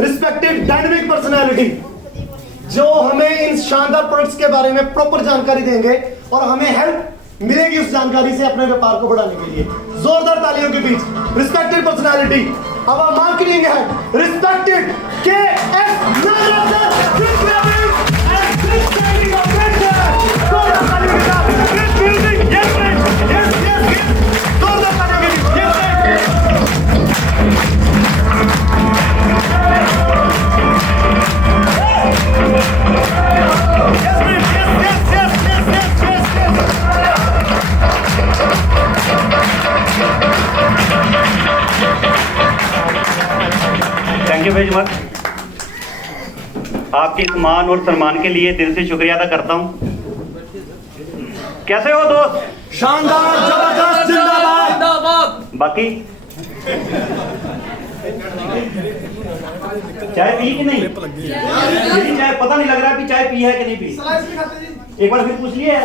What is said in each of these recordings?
Respected dynamic personality, जो हमें इन शानदार प्रोडक्ट्स के बारे में प्रॉपर जानकारी देंगे और हमें हेल्प मिलेगी उस जानकारी से अपने व्यापार को बढ़ाने के लिए। जोरदार तालियों के बीच रिस्पेक्टेड पर्सनालिटी, अब मार्केटिंग हेड रिस्पेक्टेड के S thank you very much. आपके इस मान और सम्मान के लिए दिल से शुक्रिया अदा करता हूं। कैसे हो दोस्त? शानदार, जबरदस्त, जिंदाबाद। बाकी चाय पी कि नहीं? मेरी चाय पता नहीं लग रहा कि चाय पी है कि नहीं पी। एक बार फिर पूछ लिए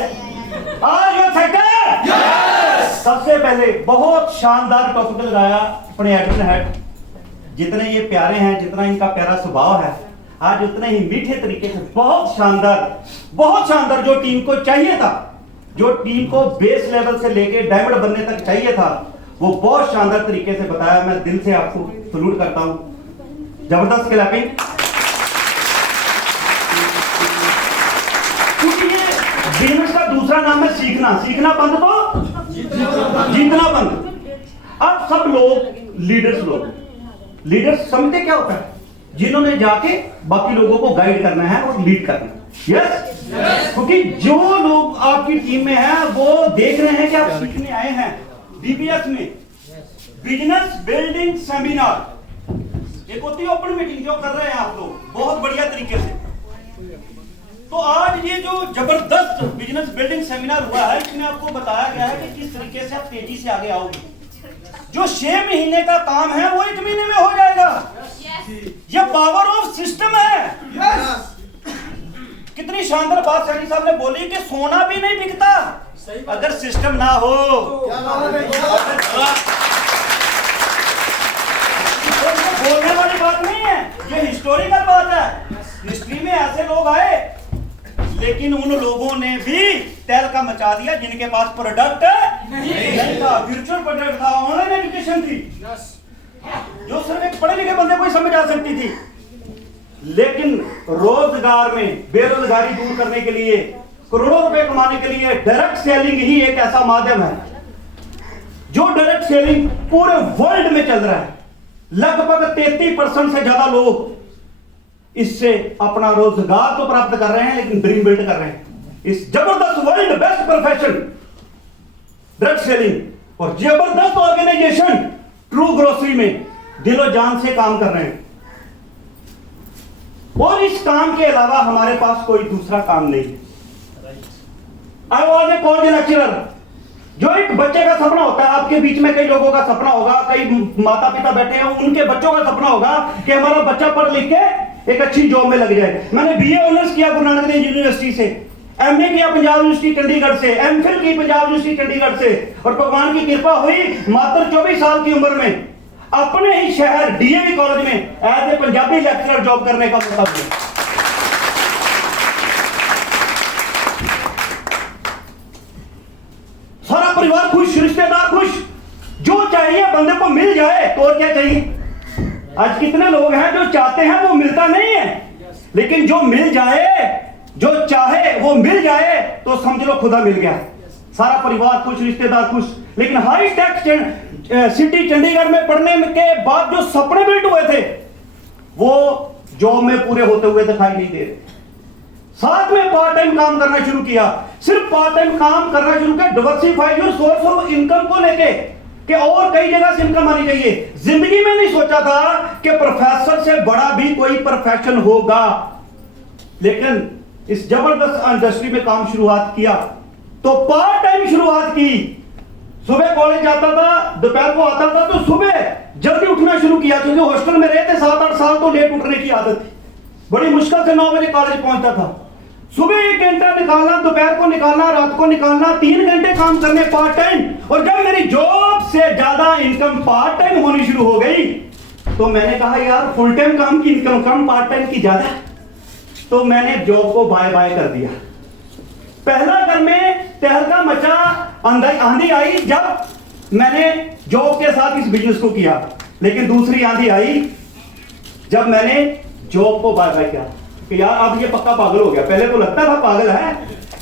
आज यो सबसे पहले बहुत शानदार टॉपिक लगाया अपने एडिटर हेड। जितने ये प्यारे हैं, जितना इनका प्यारा स्वभाव है, आज उतने ही मीठे तरीके से बहुत शानदार जो टीम को चाहिए था, जो टीम को बेस लेवल से लेके डायमंड बनने तक चाहिए था, वो बहुत शानदार तरीके से बताया। मैं दिल से आपको सलूट करता हूं। जबरदस्त क्लैपिंग। क्योंकि ये बिजनेस का दूसरा नाम है सीखना बंद तो जीतना बंद। अब सब लोग लीडर्स समझते क्या होता है? जिन्होंने जाके बाकी लोगों को गाइड करना है और लीड करना है। यस, क्योंकि जो लोग आपकी टीम में हैं वो देख रहे हैं कि आप सीखने आए हैं। बीबीएस में बिजनेस बिल्डिंग सेमिनार एक होती है ओपन मीटिंग जो कर रहे हैं आप लोग बहुत बढ़िया तरीके से। तो आज ये जो जबरदस्त बिजनेस बिल्डिंग सेमिनार हुआ है, इसमें आपको बताया गया है कि किस तरीके से आप तेजी से आगे आओगे। जो 6 महीने का काम है वो 1 महीने में हो जाएगा। ये पावर ऑफ सिस्टम है। कितनी शानदार बात सैनी साहब ने बोली कि सोना भी नहीं बिकता अगर सिस्टम ना हो। बोलने वाली बात नहीं है, ये हिस्टोरिकल बात है। हिस्ट्री में ऐसे लोग आए, लेकिन उन लोगों ने भी तहलका मचा दिया जिनके पास प्रोडक्ट नहीं था, वर्चुअल प्रोडक्ट था, ऑनलाइन एजुकेशन थी, जो सिर्फ एक पढ़े लिखे बंदे को ही समझ आ सकती थी। लेकिन रोजगार में बेरोजगारी दूर करने के लिए, करोड़ों रुपए कमाने के लिए डायरेक्ट सेलिंग ही एक ऐसा माध्यम है जो डायरेक्ट सेलिंग पूरे वर्ल्ड में चल रहा है। लगभग 33% से ज्यादा लोग इससे अपना रोजगार तो प्राप्त कर रहे हैं, लेकिन ड्रीम बिल्ड कर रहे हैं। इस जबरदस्त world best profession direct selling और जबरदस्त ऑर्गेनाइजेशन ट्रू ग्रोसरी में दिलो जान से काम कर रहे हैं। और इस काम के अलावा हमारे पास कोई दूसरा काम नहीं। I was a college lecturer. जो एक बच्चे का सपना होता है, आपके बीच में कई लोगों का सपना होगा, कई माता पिता बैठे हैं, उनके बच्चों का सपना होगा कि हमारा बच्चा पढ़ लिख के एक अच्छी जॉब में लग जाए। मैंने बीए ऑनर्स किया गुरु नानक देव यूनिवर्सिटी से, एमए किया पंजाब यूनिवर्सिटी चंडीगढ़ से, एमफिल की पंजाब यूनिवर्सिटी चंडीगढ़ से, और भगवान की कृपा हुई मात्र 24 साल की उम्र में अपने ही शहर डीएवी कॉलेज में as a Punjabi lecturer job करने का मौका मिला। सारा परिवार खुश, रिश्तेदार खुश, जो चाहिए बंदे को मिल जाए तो और क्या चाहिए। आज कितने लोग हैं जो चाहते हैं वो मिलता नहीं है, लेकिन जो मिल जाए, जो चाहे वो मिल जाए तो समझ लो खुदा मिल गया। सारा परिवार खुश, रिश्तेदार खुश। लेकिन हाई टेक सिटी चंडीगढ़ में पढ़ने के बाद जो सपने बिल्ड हुए थे वो जॉब में पूरे होते हुए दिखाई नहीं दे रहे। साथ में पार्ट टाइम काम करना शुरू किया, सिर्फ पार्ट टाइम काम करना शुरू किया, diversify your source of income को लेके कि और कई जगह से इनकम आनी चाहिए। जिंदगी में नहीं सोचा था कि प्रोफेसर से बड़ा भी कोई प्रोफेशन होगा, लेकिन इस जबरदस्त इंडस्ट्री में काम शुरुआत किया तो पार्ट टाइम शुरुआत की। सुबह कॉलेज जाता था, दोपहर को आता था, तो सुबह जल्दी उठना शुरू किया, क्योंकि हॉस्टल में रहते 7-8 साल तो लेट उठने की आदत थी। बड़ी मुश्किल से 9 बजे कॉलेज पहुंचता था। सुबह 1 घंटा निकालना, दोपहर को निकालना, रात को निकालना, 3 घंटे काम करने पार्ट टाइम। और जब मेरी जॉब से ज्यादा इनकम पार्ट टाइम होनी शुरू हो गई तो मैंने कहा यार फुल टाइम काम की इनकम कम, पार्ट टाइम की ज्यादा, तो मैंने जॉब को बाय बाय कर दिया। पहला घर में तहलका मचा, आंधी आई जब मैंने जॉब के साथ इस बिजनेस को किया, लेकिन दूसरी आंधी आई जब मैंने जॉब को बाय बाय किया कि यार अब ये पक्का पागल हो गया। पहले तो लगता था पागल है,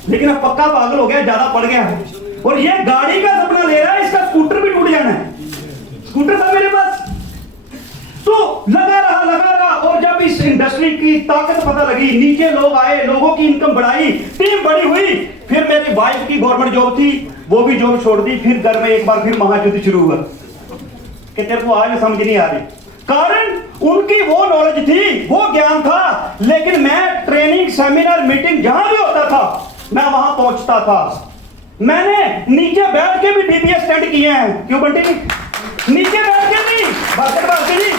लेकिन अब पक्का पागल हो गया, ज्यादा पड़ गया है। और ये गाड़ी का सपना ले रहा है, इसका स्कूटर भी टूट जाना है। स्कूटर था मेरे पास, तो लगा रहा। और जब इस इंडस्ट्री की ताकत पता लगी, नीचे लोग आए, लोगों की इनकम बढ़ाई, टीम बड़ी हुई, फिर मेरी वाइफ की गवर्नमेंट जॉब थी, वो भी जॉब छोड़ दी। फिर घर में एक बार फिर महायुद्ध शुरू हुआ कि तेरे को आज समझ नहीं आ रही। कारण उनकी वो नॉलेज थी, वो ज्ञान था, लेकिन मैं ट्रेनिंग, सेमिनार, मीटिंग जहां भी होता था मैं वहां पहुंचता था। मैंने नीचे बैठ के भी डीपीएस स्टैंड किए हैं। क्यों बंटी जी? नीचे बैठ के नहीं, भारती जी,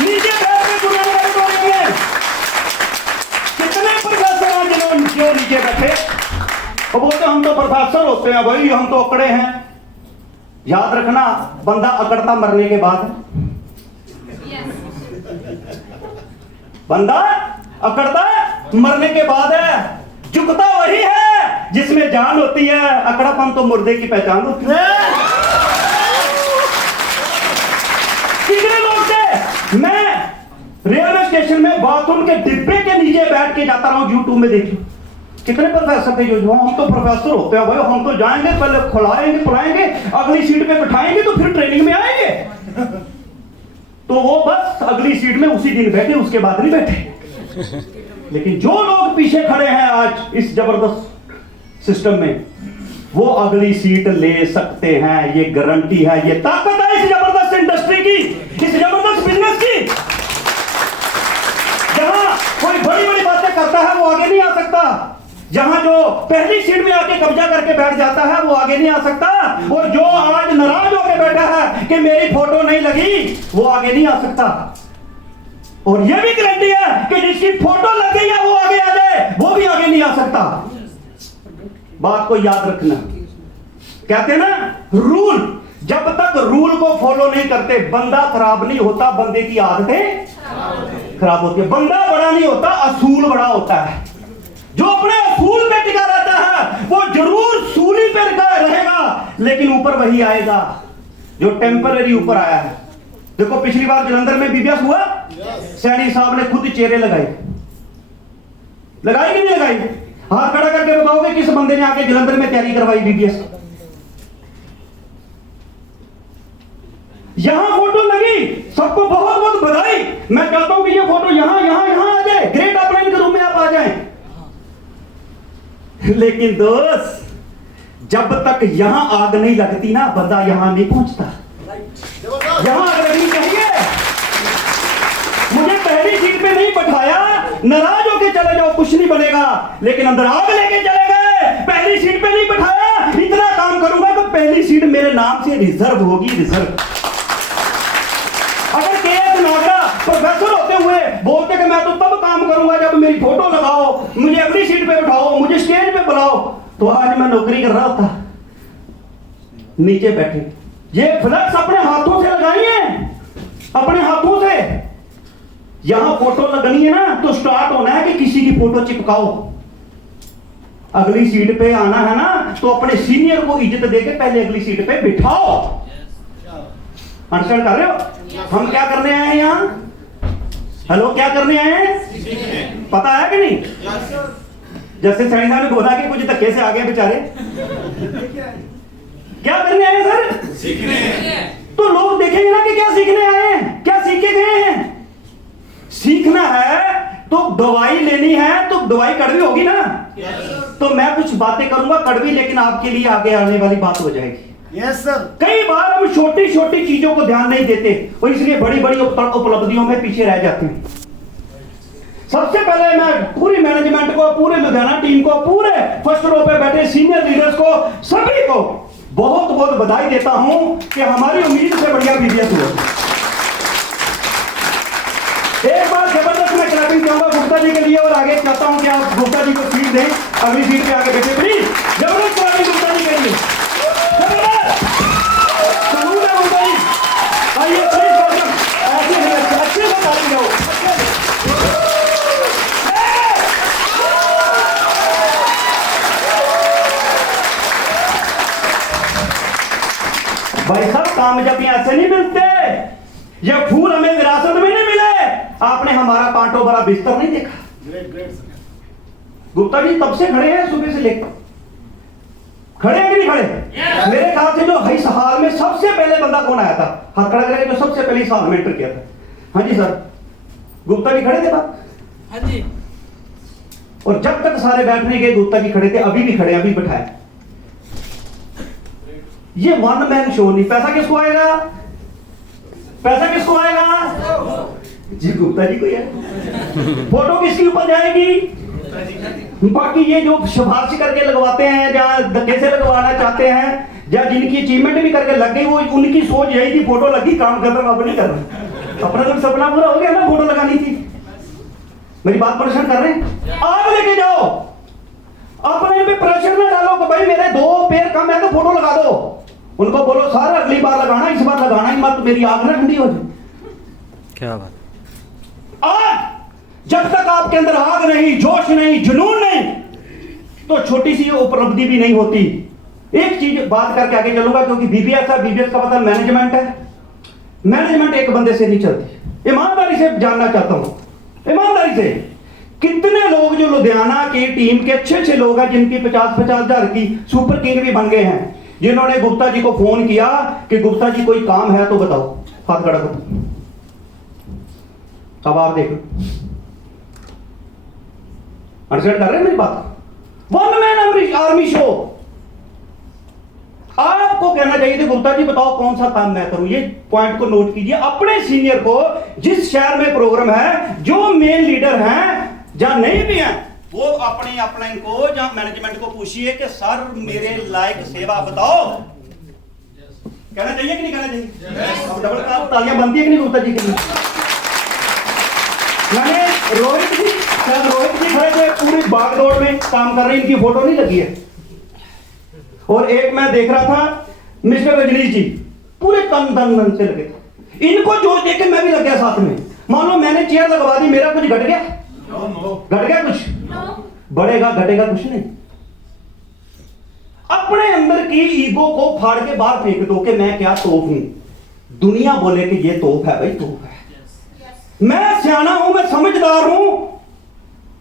नीचे बैठ के किए हैं। कितने प्रोफेसर हैं जिन्होंने जो नीचे बैठे, वो बोलते हम तो प्रोफेसर होते हैं भाई, हम तो अकड़े हैं। याद रखना, बंदा अकड़ता मरने के बाद है। बंदा अकड़ता मरने के बाद है। झुकता वही है जिसमें जान होती है, अकड़ापन तो मुर्दे की पहचान होती है। कितने लोग थे, मैं रेलवे स्टेशन में बाथरूम के डिब्बे के नीचे बैठ के जाता रहा, यूट्यूब में देखिए कितने प्रोफेसर थे जो हम तो प्रोफेसर होते हैं भाई, हम तो जाएंगे, पहले खुलाएंगे पिलाएंगे, अगली सीट पे बिठाएंगे तो फिर ट्रेनिंग में आएंगे। तो वो बस अगली सीट में उसी दिन बैठे, उसके बाद नहीं बैठे। लेकिन जो लोग पीछे खड़े हैं आज इस जबरदस्त सिस्टम में, वो अगली सीट ले सकते हैं, ये गारंटी है, ये ताकत है इस जबरदस्त इंडस्ट्री की, इस जबरदस्त बिजनेस की। जहां कोई बड़ी बड़ी बातें करता है वो आगे नहीं आ सकता, जहां जो पहली सीट में आके कब्जा करके बैठ जाता है वो आगे नहीं आ सकता, और जो आज नाराज होकर बैठा है कि मेरी फोटो नहीं लगी वो आगे नहीं आ सकता। और ये भी गारंटी है कि जिसकी फोटो लग गई है वो आगे आ जाए, वो भी आगे नहीं आ सकता। बात को याद रखना, कहते हैं ना रूल, जब तक रूल को फॉलो नहीं करते बंदा खराब नहीं होता, बंदे की आदतें खराब होती है। बंदा बड़ा नहीं होता, असूल बड़ा होता है। जो अपने असूल पे टिका रहता है वो जरूर सूली पे टिका रहेगा, लेकिन ऊपर वही आएगा जो टेम्पररी ऊपर आया है। देखो पिछली बार जलंधर में बीबीएस हुआ, सैनी साहब ने खुद चेहरे लगाए कि नहीं लगाई? हाथ खड़ा करके बताओगे किस बंदे ने आके जलंधर में तैयारी करवाई बीबीएस? यहां फोटो लगी, सबको बहुत बहुत बधाई। मैं चाहता हूं कि ये फोटो यहां यहां यहां आ जाए, ग्रेट अपलाइन के रूम में आप आ जाएं। लेकिन दोस्त, जब तक यहां आग नहीं लगती ना, बंदा यहां नहीं पहुंचता। यहां आग लगनी चाहिए। मुझे पहली सीट पे नहीं बैठाया, नाराज होके चले जाओ, कुछ नहीं बनेगा, लेकिन अंदर आग लेके चले गए। पहली सीट पे नहीं बैठाया, इतना काम करूंगा तो पहली सीट मेरे नाम से रिजर्व होगी, रिजर्व। अगर के.एस. नागरा प्रोफेसर होते हुए बोलते कि मैं तो तब काम करूंगा जब मेरी फोटो लगाओ, मुझे अगली सीट पे बैठाओ, मुझे स्टेज पे बुलाओ, तो आज मैं नौकरी कर रहा होता। नीचे बैठे, ये फ्लैक्स अपने हाथों से लगाइए, अपने हाथों से। यहां फोटो लगनी है ना, तो स्टार्ट होना है कि किसी की फोटो चिपकाओ। अगली सीट पे आना है ना, तो अपने सीनियर को इज्जत देके पहले अगली सीट पे बिठाओ। अंडरस्टैंड कर रहे हो? हम क्या करने आए हैं यहां? हेलो, क्या करने आए हैं? पता है कि नहीं? जैसे सैनी साहब ने बोला कि कुछ धक्के से आ गए बेचारे। क्या करने आए सर? सीखने। तो लोग देखेंगे ना कि क्या सीखने आए हैं, क्या सीख के गए हैं। सीखना है तो दवाई लेनी है, तो दवाई कड़वी होगी ना। तो मैं कुछ बातें करूंगा कड़वी, लेकिन आपके लिए आगे आने वाली बात हो जाएगी। Yes sir. कई बार हम छोटी छोटी चीजों को ध्यान नहीं देते और इसलिए बड़ी बड़ी उपलब्धियों में पीछे रह जाते हैं। सबसे पहले मैं पूरी मैनेजमेंट को, पूरे लुधियाना टीम को, पूरे फर्स्ट रो पे बैठे सीनियर लीडर्स को, सभी को बहुत बहुत बधाई देता हूं कि हमारी उम्मीद से बढ़िया बीबीएस हुआ। एक बार जबरदस्त मैं क्लैपिंग चाहूंगा गुप्ता जी के लिए, और आगे चाहता हूं कि आप गुप्ता जी को सीट दें, अगली सीट पे आगे बैठे। प्लीज जबरदस्त क्लैपिंग गुप्ता जी के लिए। सलूट है गुप्ता जी, आइए प्लीज। ऐसे ताली जाओ। भाई साहब कामयाबियां ऐसे नहीं मिलते, ये फूल हमें विरासत में नहीं मिले। आपने हमारा कांटों भरा बिस्तर नहीं देखा। गुप्ता जी तब से खड़े हैं, सुबह से लेकर खड़े हैं कि नहीं खड़े? मेरे ख्याल से जो इस हाल में सबसे पहले बंदा कौन आया था, हाथ खड़ा करें, जो सबसे पहले इस हाल में एंटर किया था? हाँ जी सर, गुप्ता जी खड़े थे बात? हाँ जी। और जब तक सारे बैठ नहीं गए गुप्ता जी खड़े थे, अभी भी खड़े, अभी बैठाए। ये वन मैन शो नहीं। पैसा किसको आएगा? पैसा किसको आएगा? जी गुप्ता जी को है। फोटो किसके ऊपर जाएगी? बाकी ये जो सिफारिश करके लगवाते हैं, जहाँ धक्के से लगवाना चाहते हैं, या जिनकी अचीवमेंट भी करके लग गई, वो उनकी सोच यही थी, फोटो लगी, काम खत्म, अब नहीं कर रहा। अपना तो सपना पूरा हो गया ना, फोटो लगानी थी। मेरी बात परेशान कर रहे हैं? आप लेके जाओ, अपने पे प्रेशर में डालो कि भाई मेरे 2 पैर कम है तो फोटो लगा दो। उनको बोलो सर अगली बार लगाना, इस बार लगाना ही मत, मेरी आग ना ठंडी हो जाए। क्या बात। आग जब तक आपके अंदर आग नहीं, जोश नहीं, जुनून नहीं, तो छोटी सी उपलब्धि भी नहीं होती। एक चीज बात करके आगे चलूंगा, क्योंकि बीबीएस का पता मैनेजमेंट है। मैनेजमेंट एक बंदे से नहीं चलती। ईमानदारी से जानना चाहता हूं, ईमानदारी से, कितने लोग जो लुधियाना की टीम के अच्छे लोग हैं, जिनकी 50-50 हजार की सुपर किंग भी बन गए हैं, जिन्होंने गुप्ता जी को फोन किया कि गुप्ता जी कोई काम है तो बताओ, हाथ खड़ा करो। अब आप देखो, अंडरस्टैंड कर रहे हैं मेरी बात? One man army show. आपको कहना चाहिए था गुप्ता जी बताओ कौन सा काम मैं करूं। ये पॉइंट को नोट कीजिए। अपने सीनियर को, जिस शहर में प्रोग्राम है, जो मेन लीडर हैं, जहां नहीं भी हैं, वो अपने अपलाइन को, जहां मैनेजमेंट को पूछिए कि सर मेरे लायक सेवा बताओ। कहना चाहिए कि नहीं कहना चाहिए? अब डबल तालियां बनती है कि नहीं गुप्ता जी के लिए? मैंने रोहित जी खड़े थे, पूरी बागडोर में काम कर रहे, इनकी फोटो नहीं लगी है। और एक मैं देख रहा था मिस्टर रजनीश जी, पूरे तन धन से लगे थे। इनको जो देख के मैं भी लग गया साथ में। मान लो मैंने चेयर लगवा दी, मेरा कुछ घट गया? घट गया कुछ? बढ़ेगा घटेगा कुछ नहीं। अपने अंदर की ईगो को फाड़ के बाहर फेंक दो कि मैं क्या तोप हूं। दुनिया बोले कि ये तोप है, भाई तोप है। मैं सियाना हूं, मैं समझदार हूं,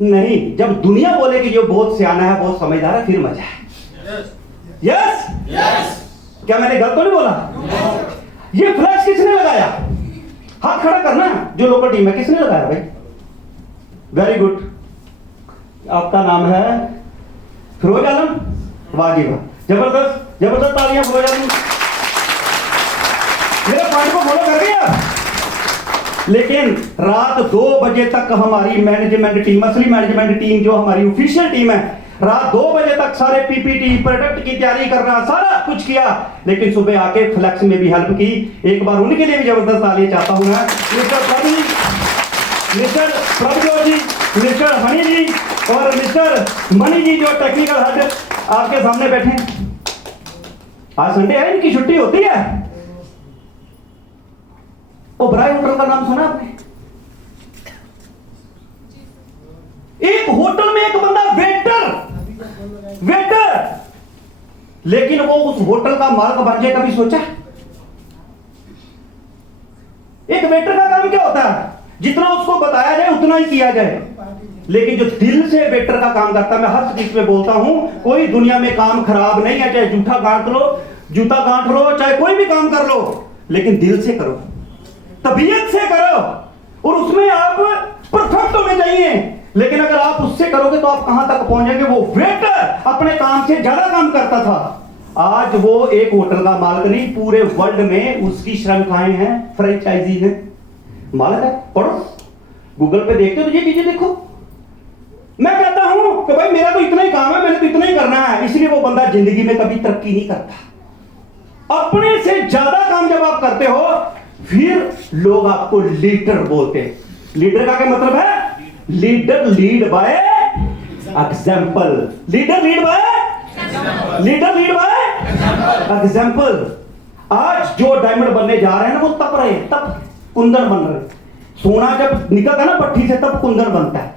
नहीं। जब दुनिया बोले कि ये बहुत सियाना है, बहुत समझदार है, फिर मजा है। यस क्या मैंने गलत तो नहीं बोला? ये फ्लैक्स किसने लगाया? हाथ खड़ा करना, जो लोकल टीम है, किसने लगाया भाई? Very good. आपका नाम है फिरोज आलम? वाह जी वाह, जबरदस्त जबरदस्त, तालियां फिरोज आलम। मेरे पॉइंट को फॉलो कर रही है। लेकिन रात 2 बजे तक हमारी मैनेजमेंट टीम, असली मैनेजमेंट टीम जो हमारी ऑफिशियल टीम है, रात 2 बजे तक सारे पीपीटी, प्रोडक्ट की तैयारी करना, सारा कुछ किया। लेकिन सुबह आके फ्लैक्स में भी हेल्प की। एक बार उनके लिए भी जबरदस्त तालियां चाहता हूं मैं। मिस्टर प्रभजोत जी, मिस्टर हनी जी और मिस्टर मनी जी, जो टेक्निकल हेड आपके सामने बैठे। आज संडे है, इनकी छुट्टी होती है। ओबराय होटल का नाम सुना आपने? एक होटल में एक बंदा वेटर, लेकिन वो उस होटल का मालिक बन जाए, कभी सोचा? एक वेटर का काम क्या होता है? जितना उसको बताया जाए उतना ही किया जाए। लेकिन जो दिल से वेटर का काम करता है, मैं हर चीज में बोलता हूं, कोई दुनिया में काम खराब नहीं है। चाहे जूठा गांठ लो, जूता गांठ लो, चाहे कोई भी काम कर लो, लेकिन दिल से करो, तबीयत से करो, और उसमें आप परफेक्ट होने चाहिए। लेकिन अगर आप उससे करोगे तो आप कहां तक पहुंच जाएंगे? वो वेटर अपने काम से ज्यादा काम करता था। आज वो एक होटल का मालिक नहीं, पूरे वर्ल्ड में उसकी श्रृंखलाएं हैं, फ्रेंचाइजी है, मालिक है। पढ़ो, गूगल पे देखते हो तो ये चीजें देखो। मैं कहता हूं कि भाई मेरा तो इतना ही काम है, मैंने तो इतना ही करना है। इसलिए वो बंदा जिंदगी में कभी तरक्की नहीं करता। अपने से ज्यादा काम जब आप करते हो, फिर लोग आपको लीडर बोलते हैं। लीडर का क्या मतलब है? Leader lead by example. Leader lead by example. आज जो डायमंड बनने जा रहे हैं ना, वो तप रहे, तप कुंदन बन रहे। सोना जब निकलता है ना भट्टी से तब कुंदन बनता है।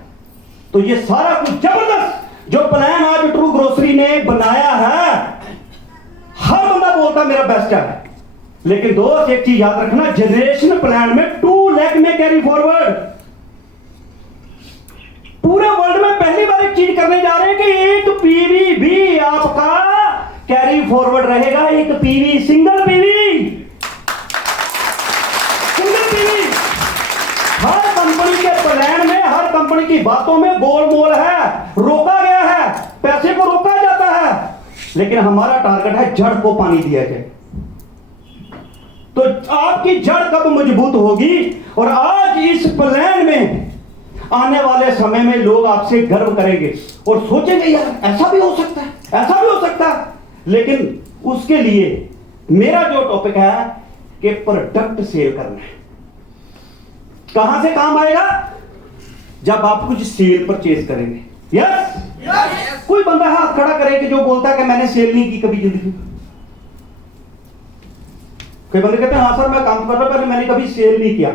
तो ये सारा कुछ जबरदस्त जो प्लान आज ट्रू ग्रोसरी ने बनाया है, हर बंदा बोलता मेरा बेस्ट है, लेकिन दोस्त एक चीज याद रखना, जनरेशन प्लान में 2 लाख में कैरी फॉरवर्ड, पूरे वर्ल्ड में पहली बार एक चीज करने जा रहे हैं कि एक पीवी भी आपका कैरी फॉरवर्ड रहेगा, एक पीवी, सिंगल पीवी। हर कंपनी के प्लान में, हर कंपनी की बातों में गोलमोल है, रोका गया है, पैसे को रोका जाता है, लेकिन हमारा टारगेट है जड़ को पानी दिया जाए। तो आपकी जड़ कब मजबूत होगी? और आज इस प्लान में आने वाले समय में लोग आपसे गर्व करेंगे और सोचेंगे यार ऐसा भी हो सकता है, ऐसा भी हो सकता है। लेकिन उसके लिए मेरा जो टॉपिक है कि प्रोडक्ट सेल करना है। कहां से काम आएगा? जब आप कुछ सेल परचेज करेंगे। यस? कोई बंदा हाथ खड़ा करे कि जो बोलता है कि मैंने सेल नहीं की कभी जिंदगी। कई बंदे कहते हैं हाँ सर मैं काम कर रहा पर मैंने कभी सेल नहीं किया।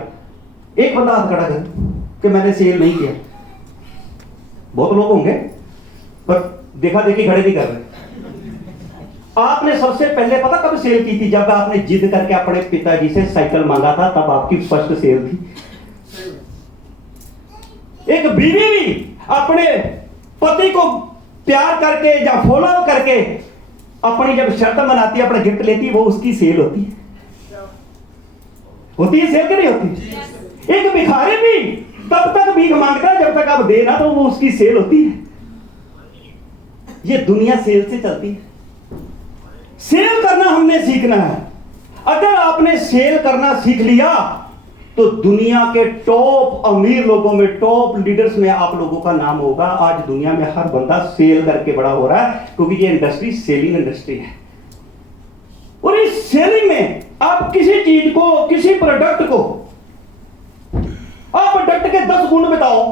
एक बंदा हाथ खड़ा करे कि मैंने सेल नहीं किया। बहुत लोग होंगे पर देखा देखी खड़े नहीं कर रहे। आपने सबसे पहले पता कब सेल की थी? जब आपने जिद करके अपने पिताजी से साइकिल मांगा था, तब आपकी फर्स्ट सेल थी। एक बीवी भी अपने पति को प्यार करके या फॉलो करके अपनी जब शर्त मनाती है, अपना गिफ्ट लेती है, वो उसकी सेल होती है। होती है सेल कि नहीं होती? एक भिखारी भी तब तक भीख मांगता है जब तक आप देना, तो वो उसकी सेल होती है। ये दुनिया सेल से चलती है। सेल करना हमने सीखना है। अगर आपने सेल करना सीख लिया तो दुनिया के टॉप अमीर लोगों में, टॉप लीडर्स में आप लोगों का नाम होगा। आज दुनिया में हर बंदा सेल करके बड़ा हो रहा है क्योंकि ये इंडस्ट्री सेलिंग इंडस्ट्री है। और इस सेलिंग में आप किसी चीज को, किसी प्रोडक्ट को, आप प्रोडक्ट के 10 गुण बताओ,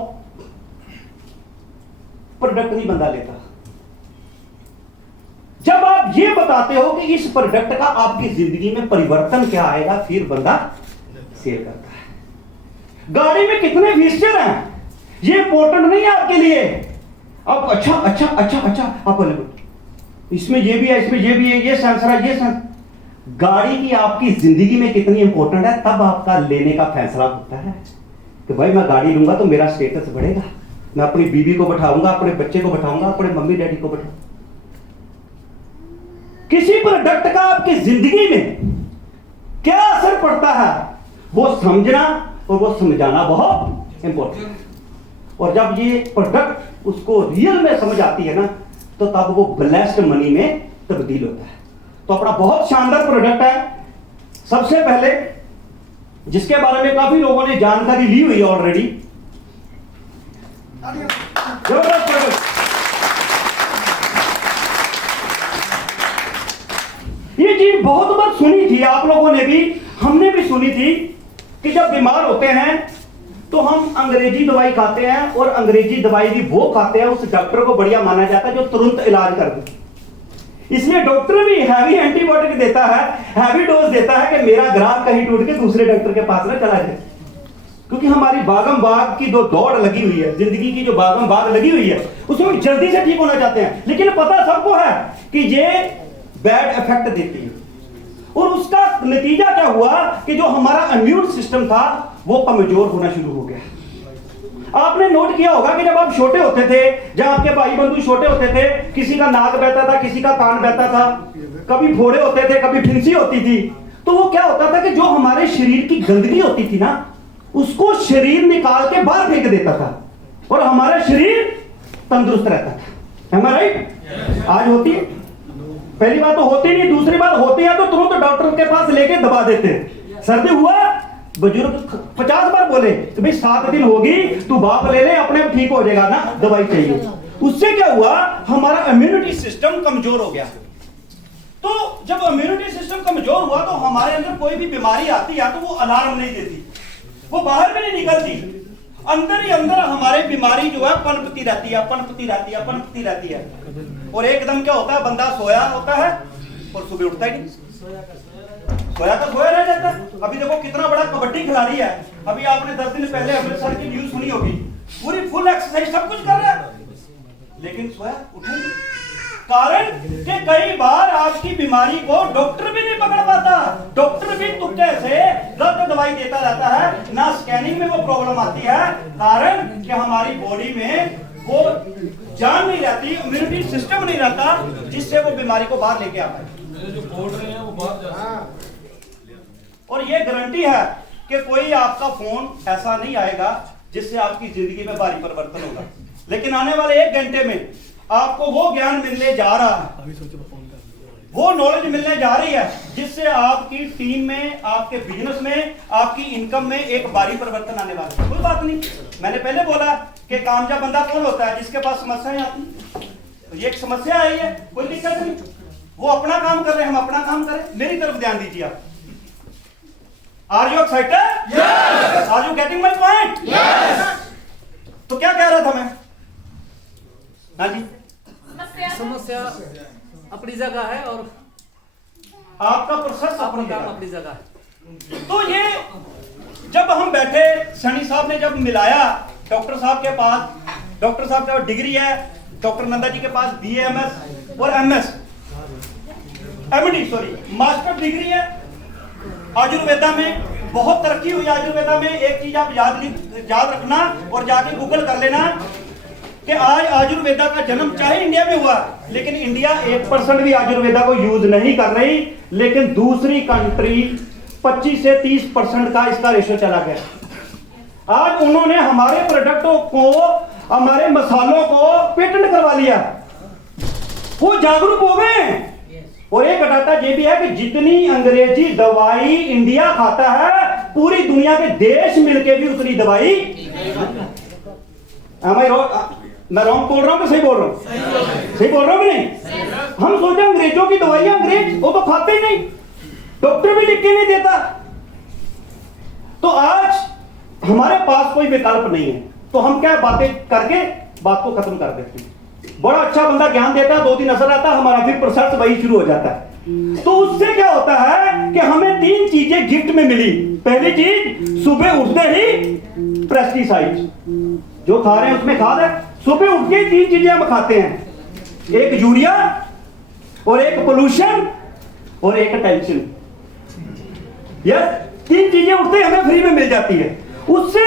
प्रोडक्ट नहीं बंदा लेता। जब आप ये बताते हो कि इस प्रोडक्ट का आपकी जिंदगी में परिवर्तन क्या आएगा, फिर बंदा सेल करता है। गाड़ी में कितने फीचर हैं ये इंपॉर्टेंट नहीं है आपके लिए। अब अच्छा अच्छा अच्छा अच्छा आप इसमें ये भी है, इसमें ये भी है, ये सेंसर है, ये सेंसर। गाड़ी की आपकी जिंदगी में कितनी इंपॉर्टेंट है, तब आपका लेने का फैसला होता है कि भाई मैं गाड़ी लूंगा तो मेरा स्टेटस बढ़ेगा, मैं अपनी बीवी को बैठाऊंगा, अपने बच्चे को बैठाऊंगा, अपने मम्मी डैडी को बैठाऊंगा। किसी प्रोडक्ट का आपकी जिंदगी में क्या असर पड़ता है, वो समझना और वो समझाना बहुत इंपॉर्टेंट है। और जब ये प्रोडक्ट उसको रियल में समझ आती है ना, तो तब वो ब्लेस्ड मनी में तब्दील होता है। तो अपना बहुत शानदार प्रोडक्ट है। सबसे पहले जिसके बारे में काफी लोगों ने जानकारी ली हुई है ऑलरेडी, जबरदस्त प्रोडक्ट। ये चीज बहुत बार सुनी थी आप लोगों ने भी, हमने भी सुनी थी कि जब बीमार होते हैं तो हम अंग्रेजी दवाई खाते हैं, और अंग्रेजी दवाई भी वो खाते हैं उस डॉक्टर को बढ़िया माना जाता है जो तुरंत इलाज कर दे। इसलिए डॉक्टर भी हैवी एंटीबायोटिक देता है, हैवी डोज देता है कि मेरा ग्राहक कहीं टूट के दूसरे डॉक्टर के पास ना चला जाए। क्योंकि हमारी भागम भाग की जो दौड़ लगी हुई है, जिंदगी की जो भागम भाग लगी हुई है, उसमें जल्दी से ठीक होना चाहते हैं, लेकिन पता सबको है कि ये बैड इफेक्ट देती है। और उसका नतीजा क्या हुआ कि जो हमारा इम्यून सिस्टम था वो कमजोर होना शुरू हो गया। आपने नोट किया होगा कि जब आप छोटे होते थे, जब आपके भाई बंधु छोटे होते थे, किसी का नाक बहता था, किसी का कान बहता था, कभी फोड़े होते थे, कभी फिंसी होती थी, तो वो क्या होता था कि जो हमारे शरीर की गंदगी होती थी ना, उसको शरीर निकाल के बाहर फेंक देता था और हमारा शरीर तंदुरुस्त रहता था। Am I right? आज होती है? पहली बात तो होती नहीं, दूसरी बात होती है तो तुरंत डॉक्टर के पास लेके दबा देते हैं। सर्दी हुआ, बुजुर्ग 50 बार बोले तो भाई 7 दिन होगी, तू बाप ले ले, अपने आप ठीक हो जाएगा ना, दवाई चाहिए। उससे क्या हुआ, हमारा इम्यूनिटी सिस्टम कमजोर हो गया। तो जब इम्यूनिटी सिस्टम कमजोर हुआ तो हमारे अंदर कोई भी बीमारी आती है तो वो अलार्म नहीं देती, वो बाहर भी नहीं निकलती, अंदर ही अंदर हमारे बीमारी जो है पनपती रहती है, पनपती रहती है, पनपती रहती है। और एकदम क्या होता है, बंदा सोया होता है और सुबह उठता ही नहीं, सोया तो सोया रह जाता। अभी देखो कितना बड़ा कबड्डी खिलाड़ी है, अभी आपने 10 दिन पहले अमृतसर की न्यूज सुनी होगी, पूरी फुल एक्सरसाइज सब कुछ कर रहा है, लेकिन सोया उठेंगे। कारण कि कई बार आपकी बीमारी को डॉक्टर भी नहीं पकड़ पाता, डॉक्टर भी तुक्के से गलत दवाई देता रहता है, ना स्कैनिंग में वो प्रॉब्लम आती है। कारण कि हमारी बॉडी में वो जान नहीं रहती, इम्यूनिटी सिस्टम नहीं रहता जिससे वो बीमारी को बाहर लेके आता है। जो बोल रहे हैं वो बाहर जा रहे हैं। और ये गारंटी है कि कोई आपका फोन ऐसा नहीं आएगा जिससे आपकी जिंदगी में भारी परिवर्तन होगा, लेकिन आने वाले 1 घंटे में आपको वो ज्ञान मिलने जा रहा है, वो नॉलेज मिलने जा रही है जिससे आपकी टीम में, आपके बिजनेस में, आपकी इनकम में एक भारी परिवर्तन आने वाला है। कोई बात नहीं, मैंने पहले बोला कि कामयाब बंदा कौन होता है, जिसके पास समस्याएं आती। तो ये एक समस्या आई है, कोई दिक्कत नहीं, वो अपना काम कर रहे हैं, हम अपना काम करें। मेरी तरफ ध्यान दीजिए आप। Are you excited? Yes. Are you getting my point? Yes. तो क्या कह रहा था मैं? हाँ जी, समस्या अपनी जगह है और आपका प्रोसेस अपना अपनी काम जगह। अपनी जगह है। तो ये जब हम बैठे, सनी साहब ने जब मिलाया डॉक्टर साहब के पास, डॉक्टर साहब के पास डिग्री है, डॉक्टर नंदा जी के पास BAMS और MS MD मास्टर डिग्री है। आयुर्वेदा में बहुत तरक्की हुई। आयुर्वेदा में एक चीज आप याद रखना और जाके गूगल कर लेना कि आज आयुर्वेदा का जन्म चाहे इंडिया में हुआ, लेकिन इंडिया 1% भी आयुर्वेदा को यूज नहीं कर रही, लेकिन दूसरी कंट्री 25 से 30% का इसका रेशो चला गया। आज उन्होंने हमारे प्रोडक्टों को, हमारे मसालों को पेटेंट करवा लिया, वो जागरूक हो गए। और एक डाटा ये भी है कि जितनी अंग्रेजी दवाई इंडिया खाता है, पूरी दुनिया के देश मिलके भी उतनी दवाई। मैं रॉन्ग बोल रहा हूं कि सही बोल रहा हूं? सही बोल रहा हूं कि नहीं? हम सोचे अंग्रेजों की दवाइयां, अंग्रेज वो तो खाते ही नहीं, डॉक्टर भी लिख के नहीं देता। तो आज हमारे पास कोई विकल्प नहीं है, तो हम क्या बातें करके बात को खत्म कर देते हैं। बड़ा अच्छा बंदा ज्ञान देता है, 2 दिन असर आता है, हमारा फिर प्रोसेस वही शुरू हो जाता है। तो उससे क्या होता है कि हमें 3 चीजें गिफ्ट में मिली। पहली चीज, सुबह उठते ही पेस्टिसाइड जो खा रहे हैं उसमें खाद है। सुबह उठ के 3 चीजें हम खाते हैं, एक यूरिया और एक पोल्यूशन और एक टेंशन। यस, 3 चीजें उठते ही हमें फ्री में मिल जाती है, उससे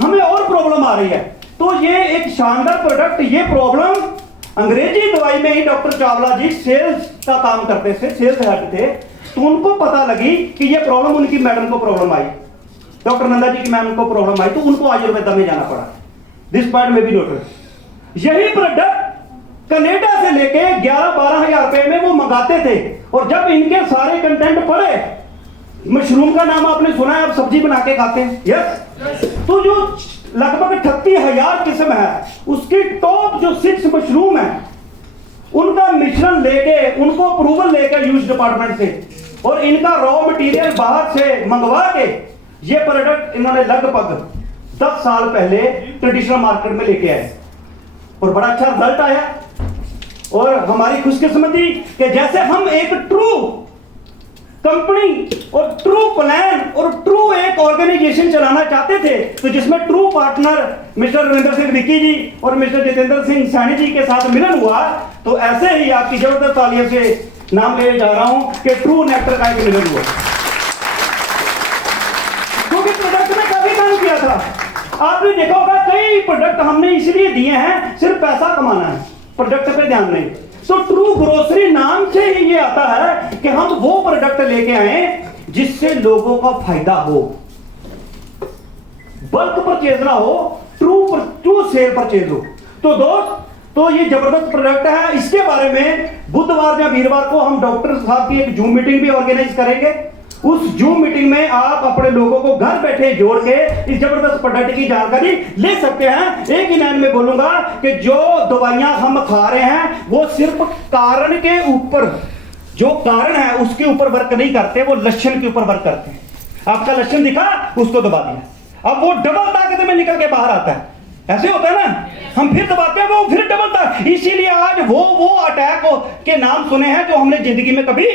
हमें और प्रॉब्लम आ रही है। तो ये एक शानदार प्रोडक्ट, ये प्रॉब्लम अंग्रेजी दवाई में ही डॉक्टर चावला जी सेल्स का काम करते थे, सेल्स हेड थे, तो उनको पता लगी कि ये प्रॉब्लम उनकी मैडम को प्रॉब्लम आई, डॉक्टर नंदा जी की मैम को प्रॉब्लम आई, तो उनको आयुर्वेदा में जाना पड़ा। दिस पॉइंट में भी नोट। यही प्रोडक्ट कनाडा से लेके 11-12 हजार रुपए में वो मंगाते थे, और जब इनके सारे कंटेंट पढ़े, मशरूम का नाम आपने सुना है, आप सब्जी बना के खाते हैं। यस। तो जो लगभग 38,000 किस्म है, उसकी टॉप जो 6 मशरूम है, उनका मिश्रण लेके, उनको अप्रूवल लेकर यूज डिपार्टमेंट से, और इनका रॉ मटेरियल बाहर से मंगवा के ये प्रोडक्ट इन्होंने लगभग 10 साल पहले ट्रेडिशनल मार्केट में लेके आए, और बड़ा अच्छा रिजल्ट आया। और हमारी खुशकिस्मती कि जैसे हम एक ट्रू कंपनी और ट्रू प्लान और ट्रू एक ऑर्गेनाइजेशन चलाना चाहते थे, तो जिसमें true partner mister Ravindra Singh Vicky ji और मिस्टर जितेंद्र सिंह सैनी जी के साथ मिलन हुआ, तो ऐसे ही आपकी जबरदस्त तालियों से नाम ले जा रहा हूं कि ट्रू नेक्टर का एक मिलन हुआ, क्योंकि प्रोडक्ट में काफी काम किया था। आपने देखा होगा कई प्रोडक्ट हमने इसलिए दिए हैं, सिर्फ पैसा कमाना है, प्रोडक्ट पे ध्यान नहीं। तो ट्रू ग्रोसरी नाम से ही ये आता है कि हम वो प्रोडक्ट लेके आए जिससे लोगों का फायदा हो, बल्क परचेज ना हो, ट्रू सेल परचेज हो। तो दोस्त, तो ये जबरदस्त प्रोडक्ट है। इसके बारे में बुधवार या वीरवार को हम डॉक्टर साहब की एक जूम मीटिंग भी ऑर्गेनाइज करेंगे। उस जूम मीटिंग में आप अपने लोगों को घर बैठे जोड़ के इस जबरदस्त प्रोडक्ट की जानकारी ले सकते हैं। एक ही लाइन में बोलूंगा कि जो दवाइयां हम खा रहे हैं वो सिर्फ कारण के ऊपर, जो कारण है उसके ऊपर वर्क नहीं करते, वो लक्षण के ऊपर वर्क करते हैं। आपका लक्षण दिखा, उसको दबा दिया, अब वो डबल ताकत में निकल के बाहर आता है। ऐसे होता है ना, हम फिर दबाते हैं, वो फिर डबल ताकत। इसीलिए आज वो अटैक के नाम सुने हैं जो हमने जिंदगी में कभी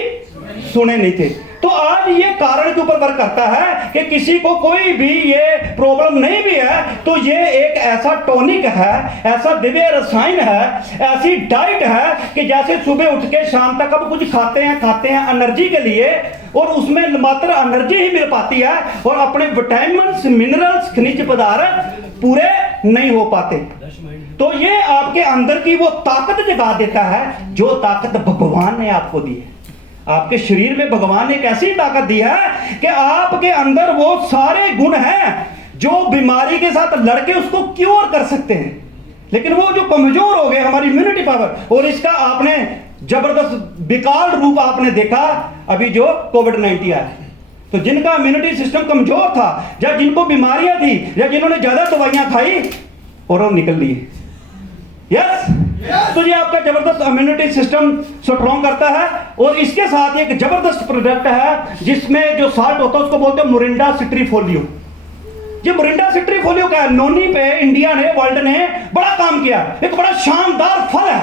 सुने नहीं थे। तो आज ये कारण के ऊपर वर्क करता है कि किसी को कोई भी ये प्रॉब्लम नहीं भी है तो ये एक ऐसा टॉनिक है, ऐसा दिव्य रसायन है, ऐसी डाइट है कि जैसे सुबह उठ के शाम तक अब कुछ खाते हैं एनर्जी के लिए, और उसमें मात्र एनर्जी ही मिल पाती है और अपने विटामिन्स, मिनरल्स, खनिज पदार्थ पूरे नहीं हो पाते। तो ये आपके अंदर की वो ताकत जगा देता है जो ताकत भगवान ने आपको दी है। आपके शरीर में भगवान ने एक ऐसी ताकत दी है कि आपके अंदर वो सारे गुण हैं जो बीमारी के साथ लड़के उसको क्योर कर सकते हैं। लेकिन वो जो कमजोर हो गए, हमारी इम्यूनिटी पावर, और इसका आपने जबरदस्त विकराल रूप आपने देखा अभी जो कोविड-19 आया। तो जिनका इम्यूनिटी सिस्टम कमजोर था, या जिनको बीमारियां थी, या जिन्होंने ज्यादा दवाइयां खाई और वो निकल लिए। यस, तो ये आपका जबरदस्त इम्यूनिटी सिस्टम स्ट्रॉन्ग करता है। और इसके साथ एक जबरदस्त प्रोडक्ट है जिसमें जो साल्ट होता है उसको बोलते हैं मोरिंडा सिट्रीफोलियो। ये मोरिंडा सिट्रीफोलियो का नोनी पे इंडिया ने, वर्ल्ड ने बड़ा काम किया। एक बड़ा शानदार फल है।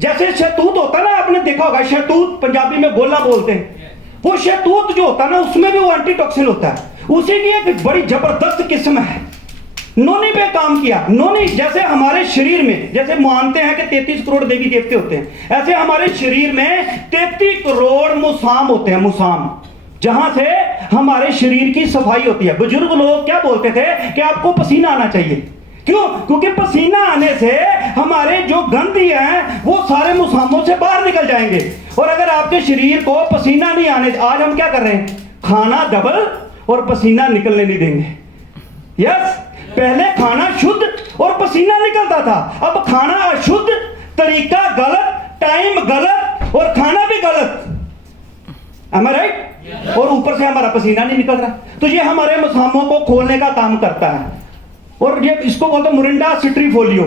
जैसे शहतूत होता है ना, आपने देखा होगा, शहतूत पंजाबी में गोला बोलते हैं। वो शहतूत जो होता है ना, उसमें भी वो एंटीटॉक्सिन होता है। उसी की एक बड़ी जबरदस्त किस्म है। नोनी पे काम किया। नोनी जैसे हमारे शरीर में, जैसे मानते हैं कि 33 करोड़ देवी देवते होते हैं, ऐसे हमारे शरीर में 33 करोड़ मुसाम होते हैं। मुसाम, जहां से हमारे शरीर की सफाई होती है। बुजुर्ग लोग क्या बोलते थे कि आपको पसीना आना चाहिए। क्यों? क्योंकि पसीना आने से हमारे जो गंदगी है वो सारे मुसामों से बाहर निकल जाएंगे। और अगर आपके शरीर को पसीना नहीं आने, आज हम क्या कर रहे हैं, खाना डबल और पसीना निकलने नहीं देंगे। यस, पहले खाना शुद्ध और पसीना निकलता था, अब खाना अशुद्ध, तरीका गलत, टाइम गलत और खाना भी गलत। Am I right? और ऊपर से हमारा पसीना नहीं निकल रहा। तो ये हमारे मुसामों को खोलने का काम करता है। और ये इसको बोलते हैं मोरिंडा सिट्रीफोलियो।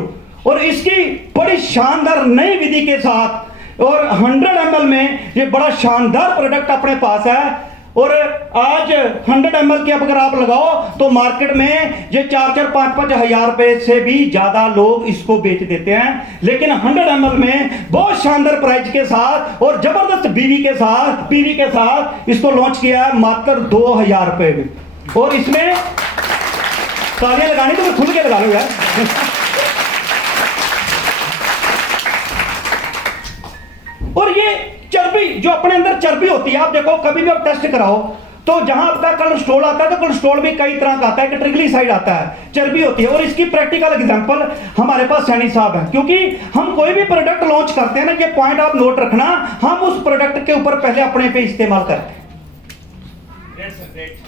और इसकी बड़ी शानदार नई विधि के साथ और 100 ml में ये बड़ा शानदार प्रोडक्ट अपने पास है। और आज 100 ml की अगर आप लगाओ तो मार्केट में ये 4-4, 5-5 हजार रुपए से भी ज्यादा लोग इसको बेच देते हैं। लेकिन 100 ml में बहुत शानदार प्राइस के साथ और जबरदस्त पीवी के साथ इसको लॉन्च किया है मात्र 2000 रुपए में। और इसमें तालियां लगानी तो मैं खुल के लगा लो यार। और ये चर्बी, जो अपने अंदर चर्बी होती है, आप देखो कभी भी आप टेस्ट कराओ तो जहां आपका कोलेस्ट्रॉल आता है तो कोलेस्ट्रॉल भी कई तरह का आता है, ट्रिग्लिसराइड आता है, चर्बी होती है। और इसकी प्रैक्टिकल एग्जांपल हमारे पास सैनी साहब है। क्योंकि हम कोई भी प्रोडक्ट लॉन्च करते हैं ना, ये पॉइंट आप नोट रखना, हम उस प्रोडक्ट के ऊपर पहले अपने पे इस्तेमाल करते हैं।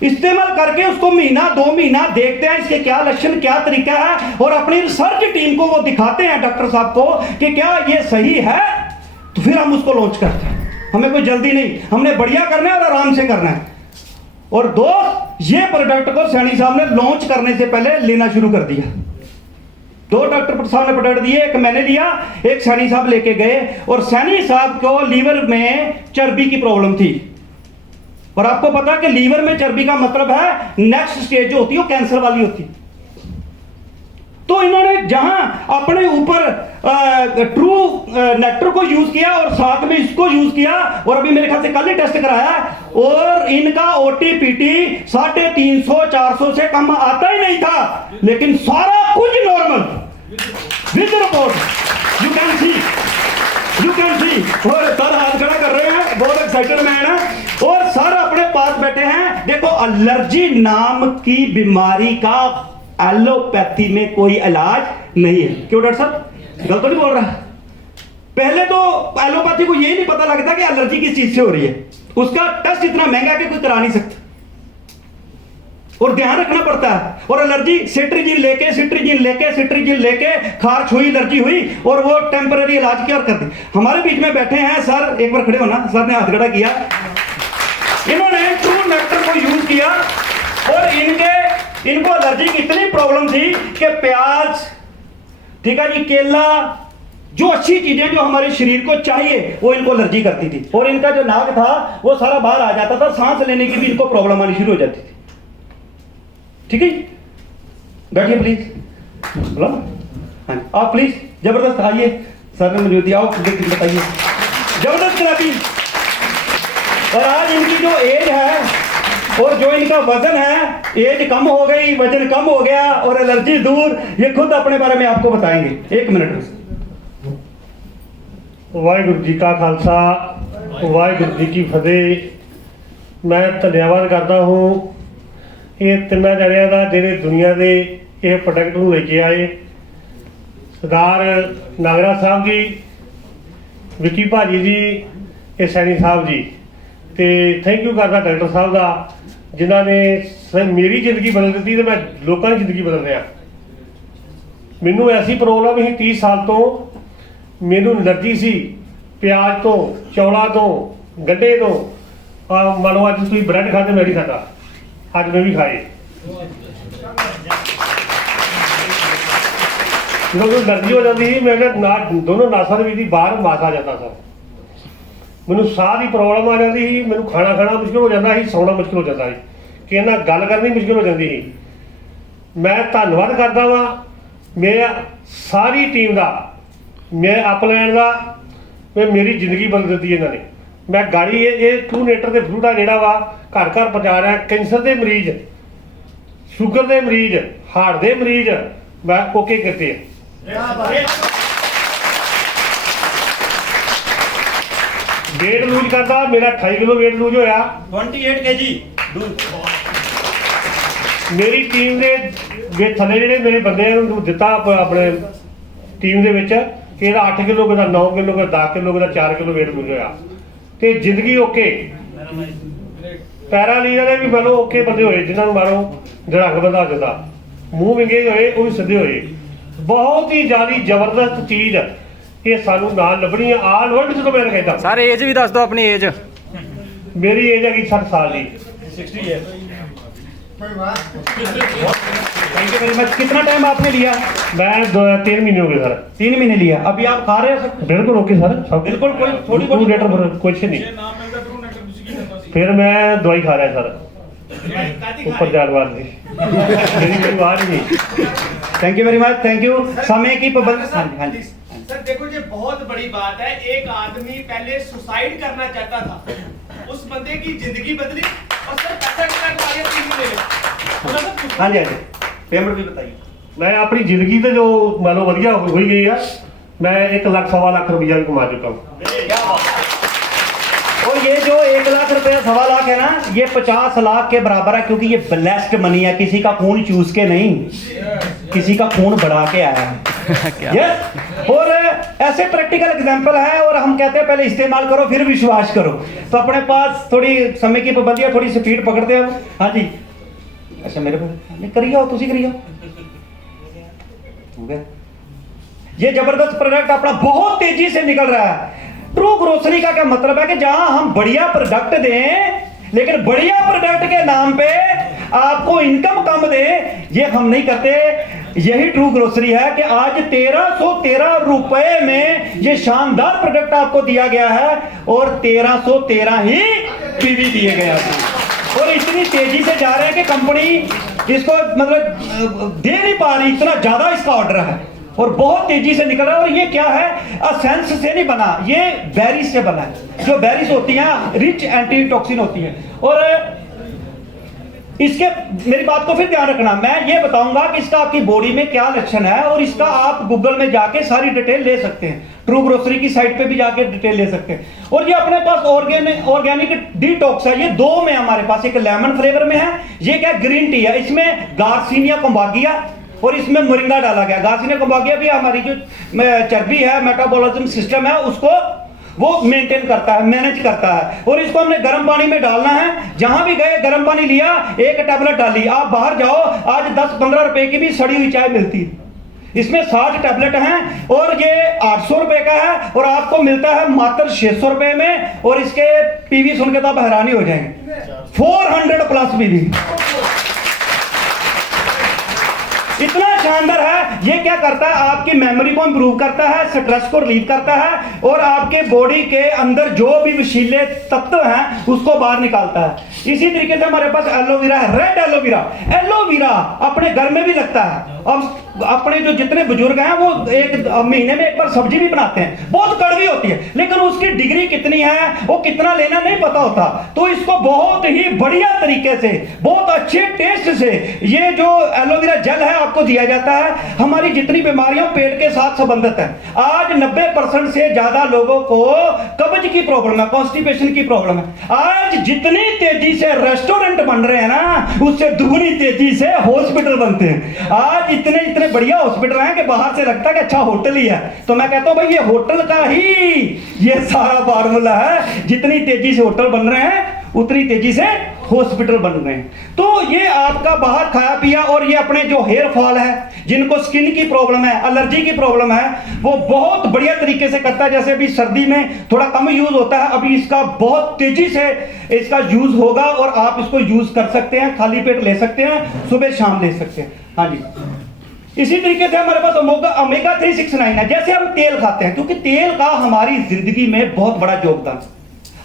इस्तेमाल करके उसको महीना 2 महीना देखते हैं इसके क्या लक्षण, क्या तरीका है, और अपनी रिसर्च टीम को वो दिखाते हैं, डॉक्टर साहब को, कि क्या ये सही है, तो फिर हम उसको लॉन्च करते हैं। हमें कोई जल्दी नहीं, हमने बढ़िया करना है और आराम से करना है। और दोस्त, ये प्रोडक्ट को सैनी साहब ने लॉन्च करने से पहले लेना शुरू कर दिया। 2 डॉक्टर साहब ने प्रोडक्ट दिए, एक मैंने लिया, एक सैनी साहब लेके गए। और सैनी साहब को लीवर में चर्बी की प्रॉब्लम थी। और आपको पता है कि लीवर में चर्बी का मतलब है नेक्स्ट स्टेज जो होती है वो कैंसर वाली होती है। तो इन्होंने जहां अपने ऊपर ट्रू नेक्टर को यूज किया और साथ में इसको यूज किया, और अभी मेरे ख्याल से कल ही टेस्ट कराया, और इनका ओटीपीटी 350-400 से कम आता ही नहीं था। लेकिन सारा कुछ normal with report, you can see. और सर हाथ खड़ा कर रहे हैं, बहुत एक्साइटेड मैन है। और सर अपने पास बैठे हैं। देखो, एलर्जी नाम की बीमारी का एलोपैथी में कोई इलाज नहीं है। क्यों डॉक्टर साहब, गलत तो नहीं बोल रहा? पहले तो एलोपैथी को यही नहीं पता लगता कि एलर्जी किस चीज से हो रही है। उसका टेस्ट इतना महंगा कि कोई करा नहीं सकता, और ध्यान रखना पड़ता है। और एलर्जी सिट्रीजिन लेके खारिश हुई, एलर्जी हुई, और वो टेम्पररी इलाज क्या कर दी। हमारे बीच में बैठे हैं सर, एक बार खड़े होना। सर ने हाथ खड़ा किया। इन्होंने ट्रू नेक्टर को यूज किया, और इनको एलर्जी की इतनी प्रॉब्लम थी कि प्याज, ठीक है जी, केला, जो अच्छी चीजें जो हमारे शरीर को चाहिए वो इनको एलर्जी करती थी। और इनका जो नाक था वो सारा बाहर आ जाता था, सांस लेने की भी इनको प्रॉब्लम आनी शुरू हो जाती थी। ठीक है, बैठिए प्लीज। बोलो, हाँ आप प्लीज जबरदस्त आइए। सर ने मुझे दिया, बताइए। जबरदस्त थेरेपी। और आज इनकी जो एज है और जो इनका वजन है, एज कम हो गई, वजन कम हो गया और एलर्जी दूर, ये खुद अपने बारे में आपको बताएंगे। 1 मिनट। वाहिगुरु जी का खालसा, वाहिगुरु जी की फतेह। मैं धन्यवाद करता हूँ ये तिना जणियां का ਜਿਹੜੇ दुनिया के ये प्रोडक्ट ਨੂੰ लेके आए, सरदार नागरा साहब जी, विकी भाजी जी, ये सैनी साहब जी, तो थैंक यू करता डॉक्टर साहब का जिन्होंने मेरी जिंदगी बदल दी, तो मैं लोगों की जिंदगी बदल रहा। मैनू ऐसी प्रॉब्लम ही 30 साल तो, मैनू एलर्जी सी प्याज तो, चौलों तो, गड्ढे तो। मान लो अज तुम ब्रैड खाते, मैं नहीं खाता, अज मैं भी खाए। जो एलर्जी हो जाती थी, मेरे दोनों नासा भी बाहर मास आ जाता था, मैनू साह की प्रॉब्लम आ जाती थी, मैनू खाना खाना मुश्किल हो जाता है, सौना मुश्किल हो जाता है, कि ना गल करनी मुश्किल हो जाती है। मैं धन्यवाद करता वा मैं सारी टीम का, मैं अपलैंड का, मैं मेरी जिंदगी बदल दी इन्होंने। मैं गाड़ी ये ट्रूनेटर के फ्रूट आ जोड़ा वा घर घर पहुँचा रहा। कैंसर के मरीज, शुगर के मरीज, हार्ट के मरीज मैं ओके करते हैं। वेट लूज करता, मेरा 28 किलो वेट लूज होया। 28 kg मेरी टीम के थले ਜਿਹੜੇ मेरे बंदे दिता अपने टीम के विच कि 8 किलो का 9 किलो का 10 किलो का 4 किलो वेट लूज होया, तो जिंदगी ओके। पैरालीजर ने भी मानो ओके बंदे होए, जिन्होंने मानो धड़ंग बंदा हो जाता, मूँह विंगे होए, वो भी सीधे होए। बहुत ही ज़्यादा जबरदस्त चीज़ ये सानू नाल लभनी है आल वर्ल्ड जो। मैं कहता सर एज भी दस दो अपनी एज। मेरी एज है 60 साल की। 60 है। Thank you very much. कितना टाइम आपने लिया? मैं 3 महीने हो गए सर। 3 महीने लिया। अभी आप खा रहे हो सर? बिल्कुल ओके सर, सब बिल्कुल कोई थोड़ी बहुत लीटर कुछ नहीं। फिर मैं दवाई खा रहा है सर, ऊपर जानवर की मेरी बात नहीं। Thank you very much, thank you. समय की पाबंदी। हाँ जी, हाँ जी। सर देखो ये बहुत बड़ी बात है, एक आदमी पहले सुसाइड करना चाहता था, उस बंदे की जिंदगी बदली और सर पैसा कितना कमा लिया 3 महीने में। हाँ जी, हाँ जी। पेमेंट भी बताइए। मैं अपनी जिंदगी तो जो मान लो वधिया हुई गई है, मैं 1 लाख सवा लाख रुपया भी कमा चुका हूँ। और ये जो 1 लाख रुपया सवा लाख है ना, ये 50 लाख के बराबर है, क्योंकि ये ब्लेस्ड मनी है, किसी का खून चूस के नहीं, किसी का खून बढ़ा के आया है। yes? और ऐसे प्रैक्टिकल एग्जांपल है, और हम कहते हैं पहले इस्तेमाल करो फिर विश्वास करो। तो अपने पास थोड़ी समय की पाबंदी है, थोड़ी स्पीड पकड़ते हैं। हाँ जी, अच्छा मेरे को करिए, तुसी करिए। ये जबरदस्त प्रोडक्ट अपना बहुत तेजी से निकल रहा है। ट्रू ग्रोसरी का क्या मतलब है कि जहां हम बढ़िया प्रोडक्ट दें, लेकिन बढ़िया प्रोडक्ट के नाम पे आपको इनकम कम दें, ये हम नहीं करते। यही ट्रू ग्रोसरी है कि आज 1313 रुपए में ये शानदार प्रोडक्ट आपको दिया गया है, और 1313 ही पीवी दिए गए हैं। और इतनी तेजी से जा रहे हैं कि कंपनी इसको मतलब दे नहीं पा रही, इतना ज्यादा इसका ऑर्डर है, और बहुत तेजी से निकल रहा है। और ये क्या है, असेंस से नहीं बना, ये बेरीज से बना है। जो बेरीज होती हैं रिच एंटी टॉक्सिन होती है। और इसके, मेरी बात को फिर ध्यान रखना, मैं ये बताऊंगा कि इसका आपकी बॉडी में क्या लक्षण है, और इसका आप गूगल में जाके सारी डिटेल ले सकते हैं, ट्रू ग्रोसरी की साइट पे भी जाके डिटेल ले सकते हैं। और ये अपने पास ऑर्गेनिक डिटॉक्स है, ये 2 में हमारे पास, एक लेमन फ्लेवर में है, ये क्या ग्रीन टी है, इसमें गार्सिनिया कंबागिया और इसमें मोरिंगा डाला गया। गार्सिनिया कंबागिया भी हमारी जो चर्बी है, मेटाबॉलिज्म सिस्टम है, उसको वो मेंटेन करता है, मैनेज करता है। और इसको हमने गर्म पानी में डालना है। जहां भी गए गर्म पानी लिया, 1 टैबलेट डाली। आप बाहर जाओ, आज 10-15 रुपए की भी सड़ी हुई चाय मिलती है। इसमें 60 टैबलेट हैं, और ये 800 रुपए का है, और आपको मिलता है मात्र 600 रुपए में। और इसके पीवी सुन के तो आप हैरानी हो जाएंगे, 400 प्लस पीवी, इतना शानदार है। ये क्या करता है, आपकी मेमोरी को इंप्रूव करता है, स्ट्रेस को रिलीव करता है, और आपके बॉडी के अंदर जो भी विषीले तत्व हैं उसको बाहर निकालता है। इसी तरीके से हमारे पास एलोवेरा है, रेड एलोवेरा। एलोवेरा अपने घर में भी लगता है, अब अपने जो जितने बुजुर्ग हैं वो एक महीने में एक बार सब्जी भी बनाते हैं, बहुत कड़वी होती है, लेकिन उसकी डिग्री कितनी है, वो कितना लेना नहीं पता होता। तो इसको बहुत ही बढ़िया तरीके से, बहुत अच्छे टेस्ट से ये जो एलोवेरा जेल है आपको दिया जाता है। हमारी जितनी बीमारियां पेट के साथ संबंधित है, आज 90% से ज्यादा लोगों को कब्ज की प्रॉब्लम है, कॉन्स्टिपेशन की प्रॉब्लम है। आज जितनी तेजी से रेस्टोरेंट बन रहे हैं ना, उससे दुगनी तेजी से हॉस्पिटल बनते हैं। आज इतने बढ़िया हॉस्पिटल हैं कि बाहर से लगता है कि अच्छा होटल ही है। तो मैं कहता हूं भाई ये होटल का ही ये सारा फार्मूला है, जितनी तेजी से होटल बन रहे हैं उतनी तेजी से हॉस्पिटल बन रहे हैं। तो ये आपका बाहर खाया पिया और ये अपने जो हेयर फॉल है, जिनको स्किन की प्रॉब्लम है, एलर्जी की प्रॉब्लम है, वो बहुत बढ़िया तरीके से करता है। जैसे अभी सर्दी में थोड़ा कम यूज होता है, अभी इसका बहुत तेजी से इसका यूज होगा और आप इसको यूज कर सकते हैं, खाली पेट ले सकते हैं, सुबह शाम ले सकते हैं। हाँ जी, इसी तरीके से हमारे पास ओमेगा 369 है। जैसे हम तेल खाते हैं, क्योंकि तेल का हमारी जिंदगी में बहुत बड़ा योगदान है।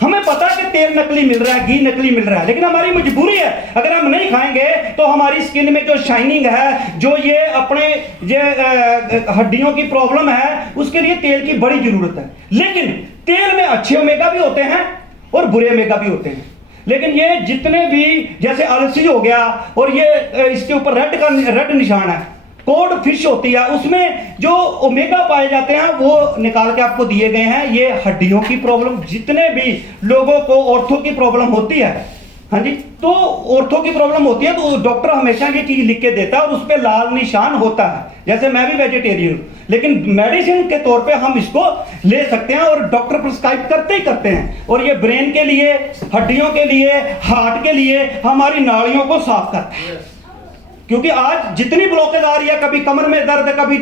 हमें पता है कि तेल नकली मिल रहा है, घी नकली मिल रहा है, लेकिन हमारी मजबूरी है, अगर हम नहीं खाएंगे तो हमारी स्किन में जो शाइनिंग है, जो ये अपने ये हड्डियों की प्रॉब्लम है, उसके लिए तेल की बड़ी जरूरत है। लेकिन तेल में अच्छे ओमेगा भी होते हैं और बुरे ओमेगा भी होते हैं। लेकिन ये जितने भी, जैसे अलसी हो गया और ये इसके ऊपर रेड निशान है, कोड फिश होती है, उसमें जो ओमेगा पाए जाते हैं वो निकाल के आपको दिए गए हैं। ये हड्डियों की प्रॉब्लम, जितने भी लोगों को ऑर्थो की प्रॉब्लम होती है, हाँ जी, तो ऑर्थो की प्रॉब्लम होती है तो डॉक्टर हमेशा ये चीज लिख के देता है और उस पर लाल निशान होता है। जैसे मैं भी वेजिटेरियन हूं, लेकिन मेडिसिन के तौर पे हम इसको ले सकते हैं और डॉक्टर प्रिस्क्राइब करते ही करते हैं। और ये ब्रेन के लिए, हड्डियों के लिए, हार्ट के लिए, हमारी नाड़ियों को साफ करता है। क्योंकि आज जितनी ब्लॉकेज आ रही है, कभी कमर में दर्द, कभी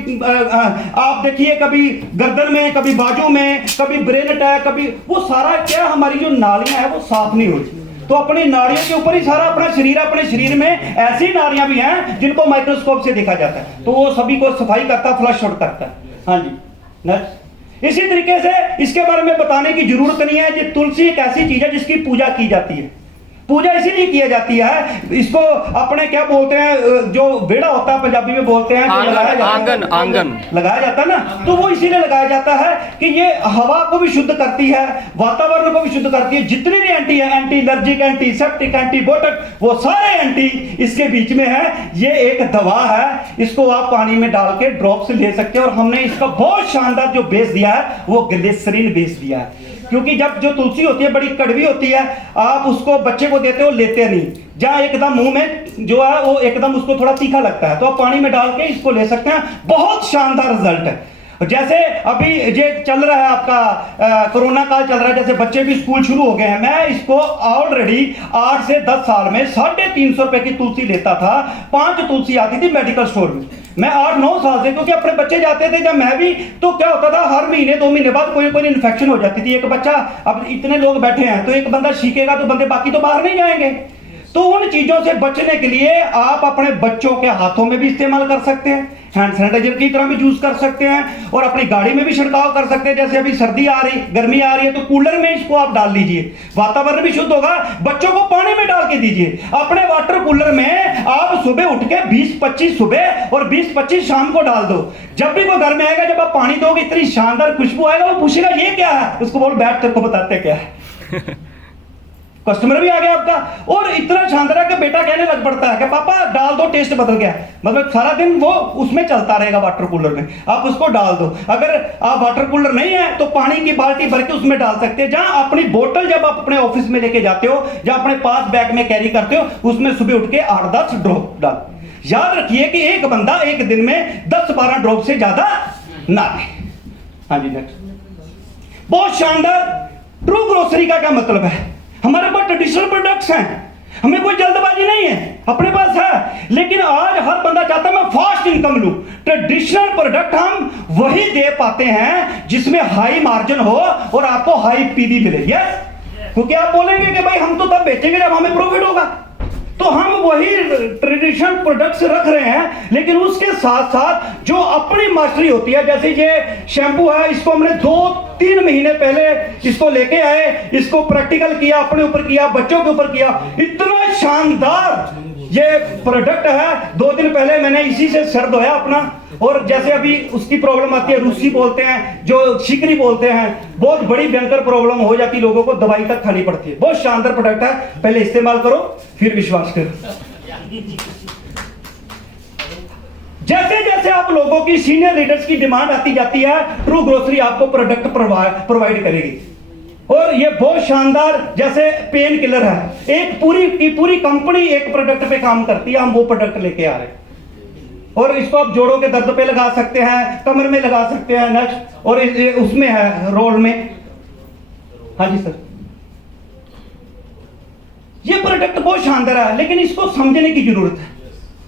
आप देखिए कभी गर्दन में, कभी बाजू में, कभी ब्रेन अटैक, कभी वो सारा क्या, हमारी जो नाड़ियां हैं वो साफ नहीं होती। तो अपनी नाड़ियों के ऊपर ही सारा अपना शरीर, अपने शरीर में ऐसी नाड़ियां भी हैं जिनको माइक्रोस्कोप से देखा जाता है, तो वो सभी को सफाई करता, फ्लश आउट करता है। हाँ जी, नेक्स्ट। इसी तरीके से इसके बारे में बताने की जरूरत नहीं है। ये तुलसी एक ऐसी चीज है जिसकी पूजा की जाती है। पूजा इसीलिए की जाती है, इसको अपने क्या बोलते हैं, जो बेड़ा होता है पंजाबी में बोलते हैं, आंगन लगाया जाता है ना, तो वो इसीलिए लगाया जाता है कि ये हवा को भी शुद्ध करती है, वातावरण को भी शुद्ध करती है। जितने भी एंटी है, anti allergic, anti septic, antibiotic, वो सारे एंटी इसके बीच में है। ये एक दवा है, इसको आप पानी में डाल के ड्रॉप्स ले सकते हैं। और हमने इसका बहुत शानदार जो बेस दिया है वो ग्लिसरीन बेस दिया है, क्योंकि जब जो तुलसी होती है बड़ी कड़वी होती है, आप उसको बच्चे को देते हो, लेते नहीं, जहां एकदम मुंह में जो है वो एकदम उसको थोड़ा तीखा लगता है, तो आप पानी में डाल के इसको ले सकते हैं। बहुत शानदार रिजल्ट है। जैसे अभी ये चल रहा है आपका कोरोना काल चल रहा है, जैसे बच्चे भी स्कूल शुरू हो गए हैं। मैं इसको ऑलरेडी 8 से 10 साल में 350 रुपए की तुलसी लेता था। 5 तुलसी आती थी मेडिकल स्टोर में, मैं 8-9 साल से, क्योंकि अपने बच्चे जाते थे, जब मैं भी, तो क्या होता था, हर महीने 2 महीने बाद कोई इन्फेक्शन हो जाती थी। एक बच्चा, अब इतने लोग बैठे हैं तो एक बंदा सीखेगा तो बंदे बाकी तो बाहर नहीं जाएंगे। तो उन चीजों से बचने के लिए आप अपने बच्चों के हाथों में भी इस्तेमाल कर सकते हैं, हैंड सैनिटाइजर की तरह भी यूज कर सकते हैं, और अपनी गाड़ी में भी छिड़काव कर सकते हैं। जैसे अभी सर्दी आ रही, गर्मी आ रही है, तो कूलर में इसको आप डाल लीजिए, वातावरण भी शुद्ध होगा। बच्चों को पानी में डाल के दीजिए अपने वाटर कूलर में। आप सुबह उठ के 20-25 सुबह और 20-25 शाम को डाल दो। जब भी कोई घर में आएगा, जब आप पानी दोगे, इतनी शानदार खुशबू आएगा, वो पूछेगा ये क्या है, उसको बोल बैठ, तेरे को बताते क्या है। कस्टमर भी आ गया आपका, और इतना शानदार है कि बेटा कहने लग पड़ता है कि पापा डाल दो, टेस्ट बदल गया। मतलब सारा दिन वो उसमें चलता रहेगा वाटर कूलर में, आप उसको डाल दो। अगर आप वाटर कूलर नहीं है तो पानी की बाल्टी भर के उसमें डाल सकते हैं। जहां अपनी बोतल जब आप अपने ऑफिस में लेके जाते हो, जहां अपने पास बैग में कैरी करते हो, उसमें सुबह उठ के 8-10 ड्रॉप डाल। याद रखिए कि एक बंदा एक दिन में 10-12 ड्रॉप से ज्यादा ना ले। हाँ जी, नेक्स्ट। बहुत शानदार। ट्रू ग्रोसरी का क्या मतलब है? हमारे पास ट्रेडिशनल प्रोडक्ट्स हैं, हमें कोई जल्दबाजी नहीं है, अपने पास है। लेकिन आज हर बंदा चाहता है मैं फास्ट इनकम लूं। ट्रेडिशनल प्रोडक्ट हम वही दे पाते हैं जिसमें हाई मार्जिन हो और आपको हाई पीवी मिले। यस, क्योंकि आप बोलेंगे कि भाई हम तो तब बेचेंगे जब हमें प्रॉफिट होगा, तो हम वही ट्रेडिशनल प्रोडक्ट्स रख रहे हैं। लेकिन उसके साथ साथ जो अपनी मास्टरी होती है, जैसे ये शैम्पू है, इसको हमने 2-3 महीने पहले इसको लेके आए, इसको प्रैक्टिकल किया, अपने ऊपर किया, बच्चों के ऊपर किया, इतना शानदार ये प्रोडक्ट है, 2 दिन पहले मैंने इसी से सर धोया अपना, और जैसे अभी उसकी प्रॉब्लम आती है, रूसी बोलते हैं, जो शिकरी बोलते हैं, बहुत बड़ी भयंकर प्रॉब्लम हो जाती है, लोगों को दवाई तक खानी पड़ती है। बहुत शानदार प्रोडक्ट है, पहले इस्तेमाल करो फिर विश्वास करो। जैसे जैसे आप लोगों की सीनियर लीडर्स की डिमांड आती जाती है, ट्रू ग्रोसरी आपको प्रोडक्ट प्रोवाइड करेगी। और ये बहुत शानदार, जैसे पेन किलर है, एक पूरी की पूरी कंपनी एक प्रोडक्ट पे काम करती है, हम वो प्रोडक्ट लेके आ रहे हैं। और इसको आप जोड़ों के दर्द पे लगा सकते हैं, कमर में लगा सकते हैं, नेक्स्ट और उसमें है रोल में। हाँ जी सर, ये प्रोडक्ट बहुत शानदार है, लेकिन इसको समझने की जरूरत है।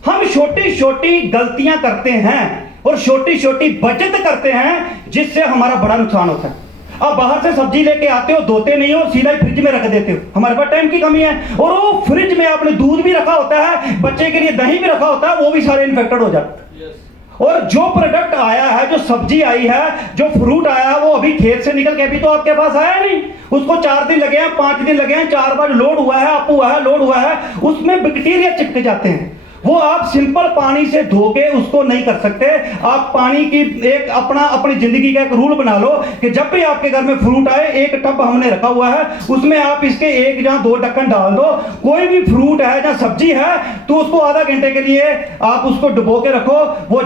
हम छोटी छोटी गलतियां करते हैं और छोटी छोटी बचत करते हैं, जिससे हमारा बड़ा नुकसान होता है। आप बाहर से सब्जी लेके आते हो, धोते नहीं हो, सीधा फ्रिज में रख देते हो। हमारे पास टाइम की कमी है, और वो फ्रिज में आपने दूध भी रखा होता है, बच्चे के लिए दही भी रखा होता है, वो भी सारे इन्फेक्टेड हो जाते हैं। और जो प्रोडक्ट आया है, जो सब्जी आई है, जो फ्रूट आया है, वो अभी खेत से निकल के अभी तो आपके पास आया नहीं, उसको 4 दिन लगे हैं, 5 दिन लगे हैं, 4 बार लोड हुआ है, अप हुआ है, लोड हुआ है, उसमें बैक्टीरिया चिपक जाते हैं। वो आप सिंपल पानी से धो के उसको नहीं कर सकते। आप पानी की एक अपनी जिंदगी का एक रूल बना लो कि जब भी आपके घर में फ्रूट आए, एक टब हमने रखा हुआ है, उसमें आप इसके 1 या 2 ढक्कन डाल दो। कोई भी फ्रूट है या सब्जी है तो उसको आधा घंटे के लिए आप उसको डुबो के रखो। वो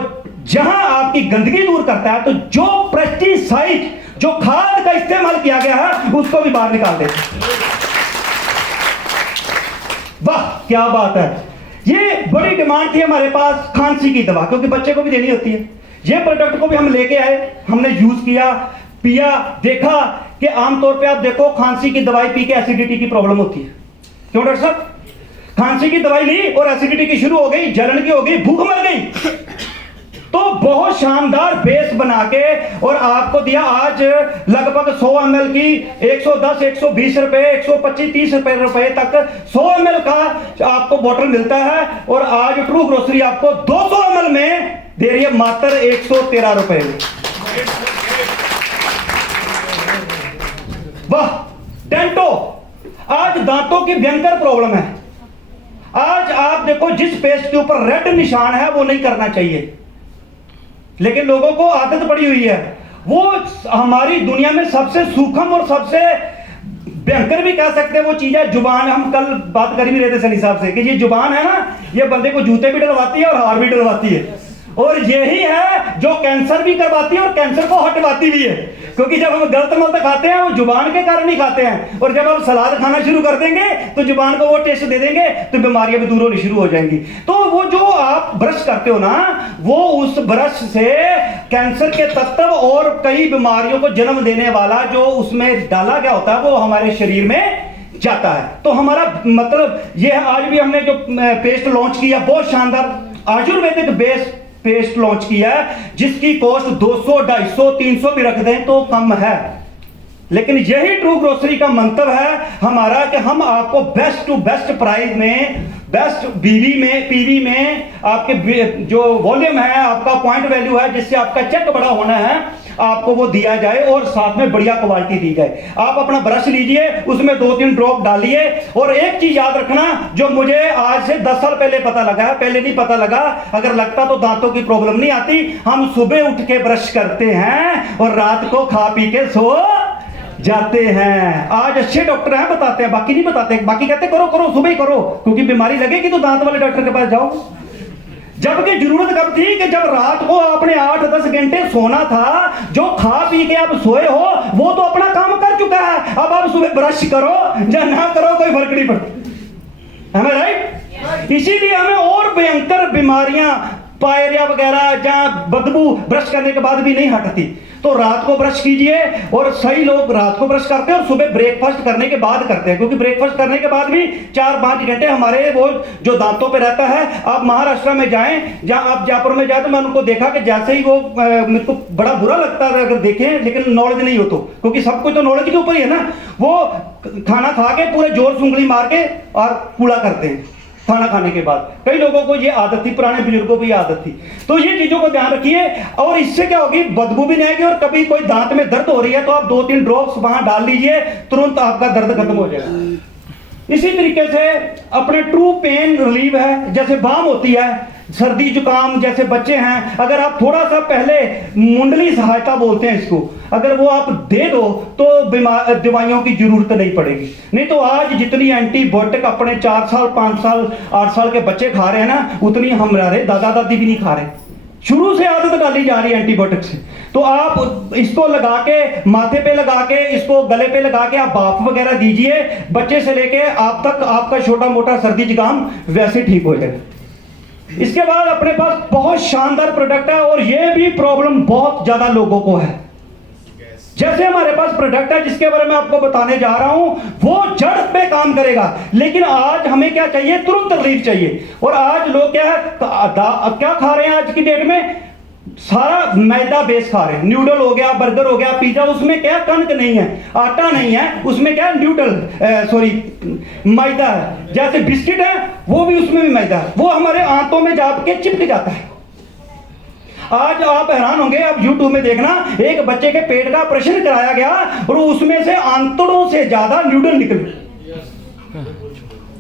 जहां आपकी गंदगी दूर करता है, तो जो पेस्टिसाइड, जो खाद का इस्तेमाल किया गया है, उसको भी बाहर निकाल देते। वाह क्या बात है। ये बड़ी डिमांड थी हमारे पास, खांसी की दवा, क्योंकि बच्चे को भी देनी होती है। ये प्रोडक्ट को भी हम लेके आए, हमने यूज किया, पिया, देखा कि आमतौर पे आप देखो खांसी की दवाई पी के एसिडिटी की प्रॉब्लम होती है। क्यों डॉक्टर साहब? खांसी की दवाई ली और एसिडिटी की शुरू हो गई, जलन की हो गई, भूख मर गई। तो बहुत शानदार बेस बना के और आपको दिया। आज लगभग 100 ml की 110, 120 रुपए, 125, 30 रुपए तक 100 ml का आपको बोतल मिलता है। और आज ट्रू ग्रोसरी आपको 200 ml में दे रही है मात्र 113 रुपए में। वाह। डेंटो, आज दांतों की भयंकर प्रॉब्लम है। आज आप देखो, जिस पेस्ट के ऊपर रेड निशान है वो नहीं करना चाहिए, लेकिन लोगों को आदत पड़ी हुई है। वो हमारी दुनिया में सबसे सूक्ष्म और सबसे भयंकर भी कह सकते हैं वो चीज है जुबान। हम कल बात कर भी रहे थे सनी साहब से कि ये जुबान है ना, ये बंदे को जूते भी डलवाती है और हार भी डलवाती है, और यही है जो कैंसर भी करवाती है और कैंसर को हटवाती भी है। क्योंकि जब हम गलत मलत खाते हैं वो जुबान के कारण ही खाते हैं, और जब हम सलाद खाना शुरू कर देंगे तो जुबान को वो टेस्ट दे देंगे तो बीमारियां भी दूर होनी शुरू हो जाएंगी। तो वो जो आप ब्रश करते हो ना, वो उस ब्रश से कैंसर के तत्व और कई बीमारियों को जन्म देने वाला जो उसमें डाला गया होता है वो हमारे शरीर में जाता है। तो हमारा मतलब ये है, आज भी हमने जो पेस्ट लॉन्च किया बहुत शानदार आयुर्वेदिक बेस्ड पेस्ट लॉन्च किया है, जिसकी कॉस्ट 200, 250, 300 भी रख दें तो कम है। लेकिन यही ट्रू ग्रोसरी का मंतव्य है हमारा कि हम आपको बेस्ट टू बेस्ट प्राइस में, बेस्ट पीवी में आपके जो वॉल्यूम है, आपका पॉइंट वैल्यू है, जिससे आपका चेक बड़ा होना है, आपको वो दिया जाए और साथ में बढ़िया क्वालिटी दी जाए। आप अपना ब्रश लीजिए, उसमें 2-3 ड्रॉप डालिए। और एक चीज याद रखना, जो मुझे आज से 10 साल पहले पता लगा है, पहले नहीं पता लगा, अगर लगता तो दांतों की प्रॉब्लम नहीं आती। हम सुबह उठ के ब्रश करते हैं और रात को खा पी के सो जाते हैं। आज अच्छे डॉक्टर हैं, बताते हैं, बाकी नहीं बताते। बाकी कहते करो करो, सुबह ही करो, क्योंकि बीमारी लगेगी तो दांत वाले डॉक्टर के पास जाओ। जबकि जरूरत कब थी कि जब रात को आपने 8-10 घंटे सोना था, जो खा पी के आप सोए हो वो तो अपना काम कर चुका है। अब आप सुबह ब्रश करो या ना करो कोई फर्क नहीं पड़ता, हमें राइट। इसीलिए हमें और भयंकर बीमारियां, पायरिया वगैरह, जहां बदबू ब्रश करने के बाद भी नहीं हटती। तो रात को ब्रश कीजिए, और सही लोग रात को ब्रश करते हैं और सुबह ब्रेकफास्ट करने के बाद करते हैं, क्योंकि ब्रेकफास्ट करने के बाद भी 4-5 घंटे हमारे वो जो दांतों पे रहता है। आप महाराष्ट्र में जाएं, जहां आप जयपुर में जाए, तो मैं उनको देखा कि जैसे ही वो मेरे को बड़ा बुरा लगता है अगर देखें, लेकिन नॉलेज नहीं हो तो, क्योंकि सब कुछ तो नॉलेज के ऊपर ही है ना। वो खाना खा के पूरे जोर से उंगली मार के और कूड़ा करते हैं खाना खाने के बाद। कई लोगों को ये आदत थी, पुराने बुजुर्गों को ये आदत थी। तो ये चीजों को ध्यान रखिए, और इससे क्या होगी, बदबू भी नहीं आएगी। और कभी कोई दांत में दर्द हो रही है तो आप 2-3 ड्रॉप्स वहां डाल लीजिए, तुरंत आपका दर्द खत्म हो जाएगा। इसी तरीके से अपने ट्रू पेन रिलीव है, जैसे बाम होती है, सर्दी जुकाम, जैसे बच्चे हैं, अगर आप थोड़ा सा पहले मुंडली सहायता बोलते हैं इसको, अगर वो आप दे दो तो दवाइयों की जरूरत नहीं पड़ेगी। नहीं तो आज जितनी एंटीबायोटिक अपने 4 साल 5 साल 8 साल के बच्चे खा रहे हैं ना, उतनी हमारे दादा दादी भी नहीं खा रहे। शुरू से आदत डाली जा रही है एंटीबायोटिक से। तो आप इसको लगा के, माथे पे लगा के, इसको गले पे लगा के आप भाप वगैरह दीजिए, बच्चे से लेके आप तक आपका छोटा मोटा सर्दी जुकाम वैसे ठीक हो जाएगा। इसके बाद अपने पास बहुत शानदार प्रोडक्ट है, और ये भी प्रॉब्लम बहुत ज्यादा लोगों को है। जैसे हमारे पास प्रोडक्ट है जिसके बारे में आपको बताने जा रहा हूं, वो जड़ पे काम करेगा, लेकिन आज हमें क्या चाहिए, तुरंत रिलीफ चाहिए। और आज लोग क्या है, क्या खा रहे हैं आज की डेट में, सारा मैदा बेस खा रहे हैं। न्यूडल हो गया, बर्गर हो गया, पिज्जा, उसमें क्या कणक नहीं है, आटा नहीं है, उसमें क्या मैदा है। जैसे बिस्किट है वो भी, उसमें भी मैदा है, वो हमारे आंतों में जाके चिपक जाता है। आज आप हैरान होंगे, आप YouTube में देखना, एक बच्चे के पेट का ऑपरेशन कराया गया और उसमें से आंतड़ों से ज्यादा न्यूडल निकले,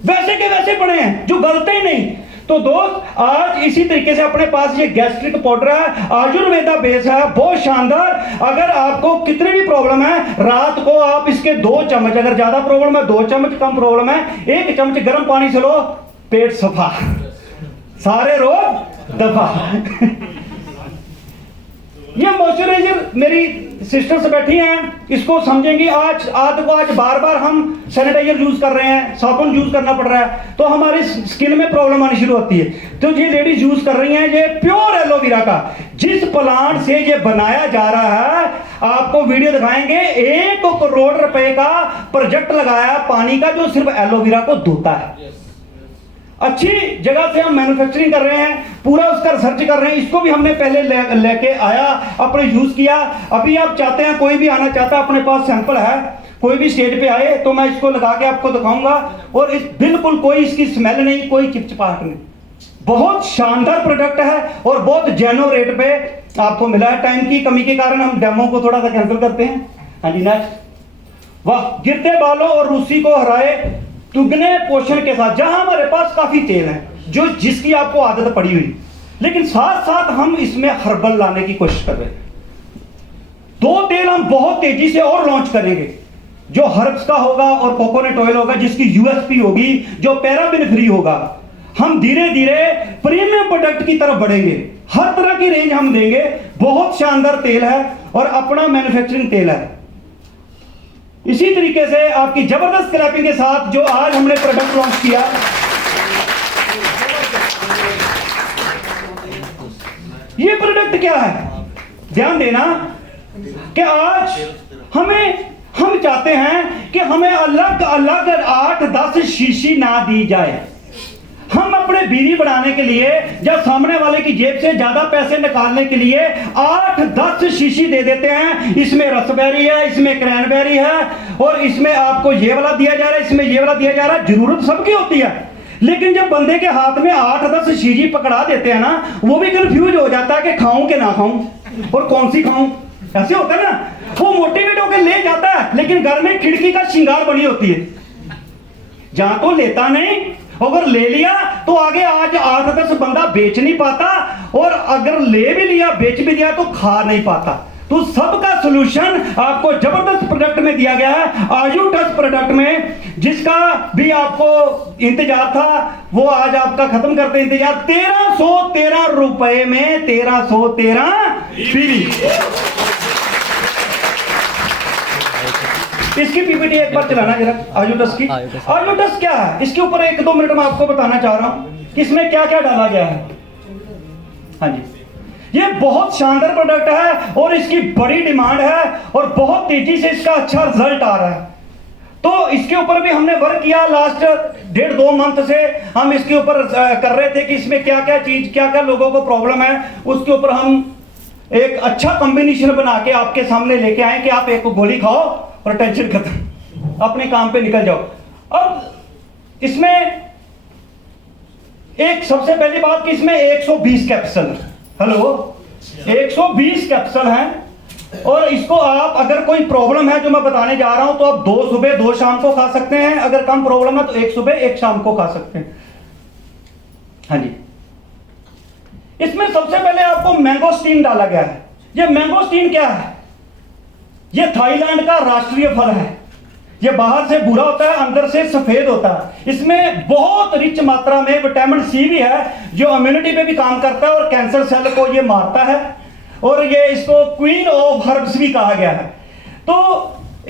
वैसे के वैसे पड़े हैं जो गलते ही नहीं। तो दोस्त, आज इसी तरीके से अपने पास ये गैस्ट्रिक पाउडर है, आयुर्वेदा बेस है, बहुत शानदार। अगर आपको कितनी भी प्रॉब्लम है, रात को आप इसके 2 चम्मच, अगर ज्यादा प्रॉब्लम है 2 चम्मच, कम प्रॉब्लम है 1 चम्मच गर्म पानी से लो, पेट सफा, सारे रोग दफा। ये मॉइस्चराइजर मेरी सिस्टर्स बैठी हैं, इसको समझेंगी। आज बार बार हम सैनिटाइजर यूज कर रहे हैं, साबुन यूज करना पड़ रहा है, तो हमारी स्किन में प्रॉब्लम आनी शुरू होती है। तो ये लेडीज यूज कर रही हैं ये प्योर एलोवेरा का, जिस प्लांट से ये बनाया जा रहा है, आपको वीडियो दिखाएंगे। 1 करोड़ रुपए का प्रोजेक्ट लगाया पानी का, जो सिर्फ एलोवेरा को धोता है। अच्छी जगह से हम मैन्युफैक्चरिंग कर रहे हैं, पूरा उसका रिसर्च कर रहे हैं। इसको भी हमने पहले लेके आया, अपने यूज किया। अभी आप चाहते हैं, कोई भी आना चाहता है, अपने पास सैंपल है, कोई भी स्टेज पे आए तो मैं इसको लगा के आपको दिखाऊंगा। और इस बिल्कुल कोई इसकी स्मेल नहीं, कोई चिपचिपाहट नहीं, बहुत शानदार प्रोडक्ट है और बहुत जेन्युइन रेट पे आपको मिला है। टाइम की कमी के कारण हम डेमो को थोड़ा सा कैंसिल करते हैं। हाँ जी, नेक्स्ट। वाह, गिरते बालों और रूसी को हराए दुगने पोषण के साथ, जहां हमारे पास काफी तेल है, जो जिसकी आपको आदत पड़ी हुई, लेकिन साथ साथ हम इसमें हर्बल लाने की कोशिश कर रहे हैं। 2 तेल हम बहुत तेजी से और लॉन्च करेंगे, जो हर्ब्स का होगा और कोकोनट ऑयल होगा, जिसकी यूएसपी होगी, जो पैराबिन फ्री होगा। हम धीरे धीरे प्रीमियम प्रोडक्ट की तरफ बढ़ेंगे, हर तरह की रेंज हम देंगे। बहुत शानदार तेल है और अपना मैन्युफैक्चरिंग तेल है। इसी तरीके से आपकी जबरदस्त स्क्रैपिंग के साथ जो आज हमने प्रोडक्ट लॉन्च किया, ये प्रोडक्ट क्या है, ध्यान देना कि आज हम चाहते हैं कि हमें अलग अलग 8-10 शीशी ना दी जाए। हम अपने बीवी बढ़ाने के लिए, जब सामने वाले की जेब से ज्यादा पैसे निकालने के लिए 8-10 शीशी दे देते हैं। इसमें रसबेरी है, इसमें क्रैनबेरी है, और इसमें आपको ये वाला दिया जा रहा है, इसमें ये वाला दिया जा रहा है। जरूरत सबकी होती है, लेकिन जब बंदे के हाथ में 8-10 शीशी पकड़ा देते हैं ना, वो भी कंफ्यूज हो जाता है कि खाऊं कि ना खाऊं और कौन सी खाऊं। ऐसे होता है ना, वो मोटिवेट होकर ले जाता है, लेकिन घर में खिड़की का श्रृंगार बनी होती है, जहां तो लेता नहीं। अगर ले लिया तो आगे आज 8-10 बंदा बेच नहीं पाता, और अगर ले भी लिया, बेच भी दिया तो खा नहीं पाता। तो सबका सलूशन आपको जबरदस्त प्रोडक्ट में दिया गया है, आयु टच प्रोडक्ट में, जिसका भी आपको इंतजार था वो आज आपका खत्म करते इंतजार। 1313 रुपए में 1313 पीवी। इसकी पीपीटी एक बार चलाना जरा, आयुटस की। आयुटस क्या है, इसके ऊपर 1-2 मिनट में आपको बताना चाह रहा हूं कि इसमें क्या क्या डाला गया है। हाँ जी, ये बहुत शानदार प्रोडक्ट है और इसकी बड़ी डिमांड है और बहुत तेजी से इसका अच्छा रिजल्ट आ रहा है। तो इसके ऊपर भी हमने वर्क किया, लास्ट 1.5-2 मंथ से हम इसके ऊपर कर रहे थे कि इसमें क्या क्या चीज, क्या क्या लोगों को प्रॉब्लम है, उसके ऊपर हम एक अच्छा कॉम्बिनेशन बना के आपके सामने लेके आए कि आप एक गोली खाओ और टेंशन खत्म, अपने काम पे निकल जाओ। अब इसमें एक सबसे पहली बात कि इसमें 120 कैप्सूल, हेलो 120 कैप्सूल हैं, और इसको आप अगर कोई प्रॉब्लम है जो मैं बताने जा रहा हूं तो आप 2 सुबह 2 शाम को खा सकते हैं। अगर कम प्रॉब्लम है तो 1 सुबह 1 शाम को खा सकते हैं। हाँ जी, इसमें सबसे पहले आपको मैंगोस्टीन डाला गया है। ये मैंगोस्टीन क्या है? ये थाईलैंड का राष्ट्रीय फल है। ये बाहर से भूरा होता है, अंदर से सफेद होता है। इसमें बहुत रिच मात्रा में विटामिन सी भी है जो इम्यूनिटी पे भी काम करता है और कैंसर सेल को ये मारता है। और ये इसको क्वीन ऑफ हर्ब्स भी कहा गया है। तो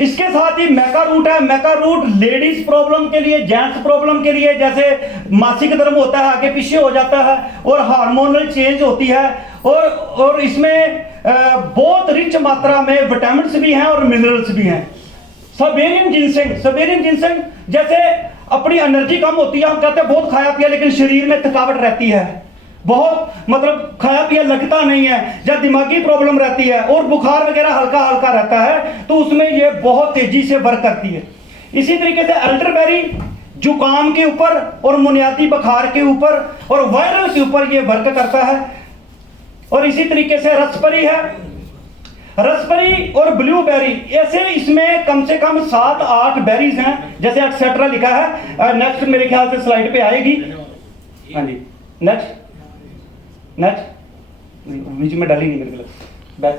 इसके साथ ही मैका रूट है। मैका रूट लेडीज प्रॉब्लम के लिए, जेंट्स प्रॉब्लम के लिए, जैसे मासिक धर्म होता है आगे पीछे हो जाता है और हार्मोनल चेंज होती है, और इसमें बहुत रिच मात्रा में विटामिन्स भी हैं और मिनरल्स भी हैं। सबेरियन जिनसेंग जैसे अपनी एनर्जी कम होती है, हम कहते हैं बहुत खाया पिया लेकिन शरीर में थकावट रहती है, बहुत मतलब खाया पिया लगता नहीं है, या दिमागी प्रॉब्लम रहती है और बुखार वगैरह हल्का हल्का रहता है, तो उसमें ये बहुत तेजी से वर्क करती है। इसी तरीके से एल्डरबेरी जुकाम के ऊपर और मुनियाती बुखार के ऊपर और वायरल के ऊपर ये वर्क करता है। और इसी तरीके से रसपरी है, रसपरी और ब्लूबेरी, ऐसे इसमें कम से कम 7-8 बेरीज हैं, जैसे एक्सेट्रा लिखा है। नेक्स्ट मेरे ख्याल से स्लाइड पे आएगी। हाँ जी, नेक्स्ट बीच में डाली नहीं मेरे को, बैक।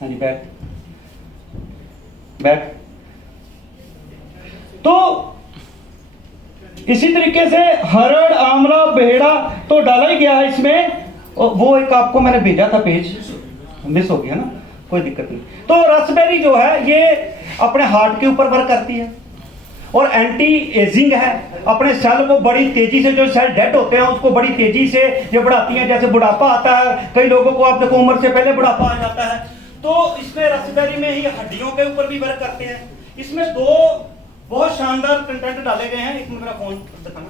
हाँ जी, बैक। तो इसी तरीके से हरड़, आंवला, बेहड़ा तो डाला ही गया है इसमें। वो एक आपको मैंने भेजा था, पेज मिस हो गया ना, कोई दिक्कत नहीं। तो रसबेरी जो है ये अपने हार्ट के ऊपर वर्क करती है और एंटी एजिंग है। अपने सेल को बड़ी तेजी से, जो सेल डेड होते हैं उसको बड़ी तेजी से ये बढ़ाती है। जैसे बुढ़ापा आता है, कई लोगों को आप देखो उम्र से पहले बुढ़ापा आ जाता है, तो इसमें रसबेरी में ही हड्डियों के ऊपर भी वर्क करते हैं। इसमें 2 बहुत शानदार कंटेंट डाले गए हैं। एक मेरा फोन दिखाना।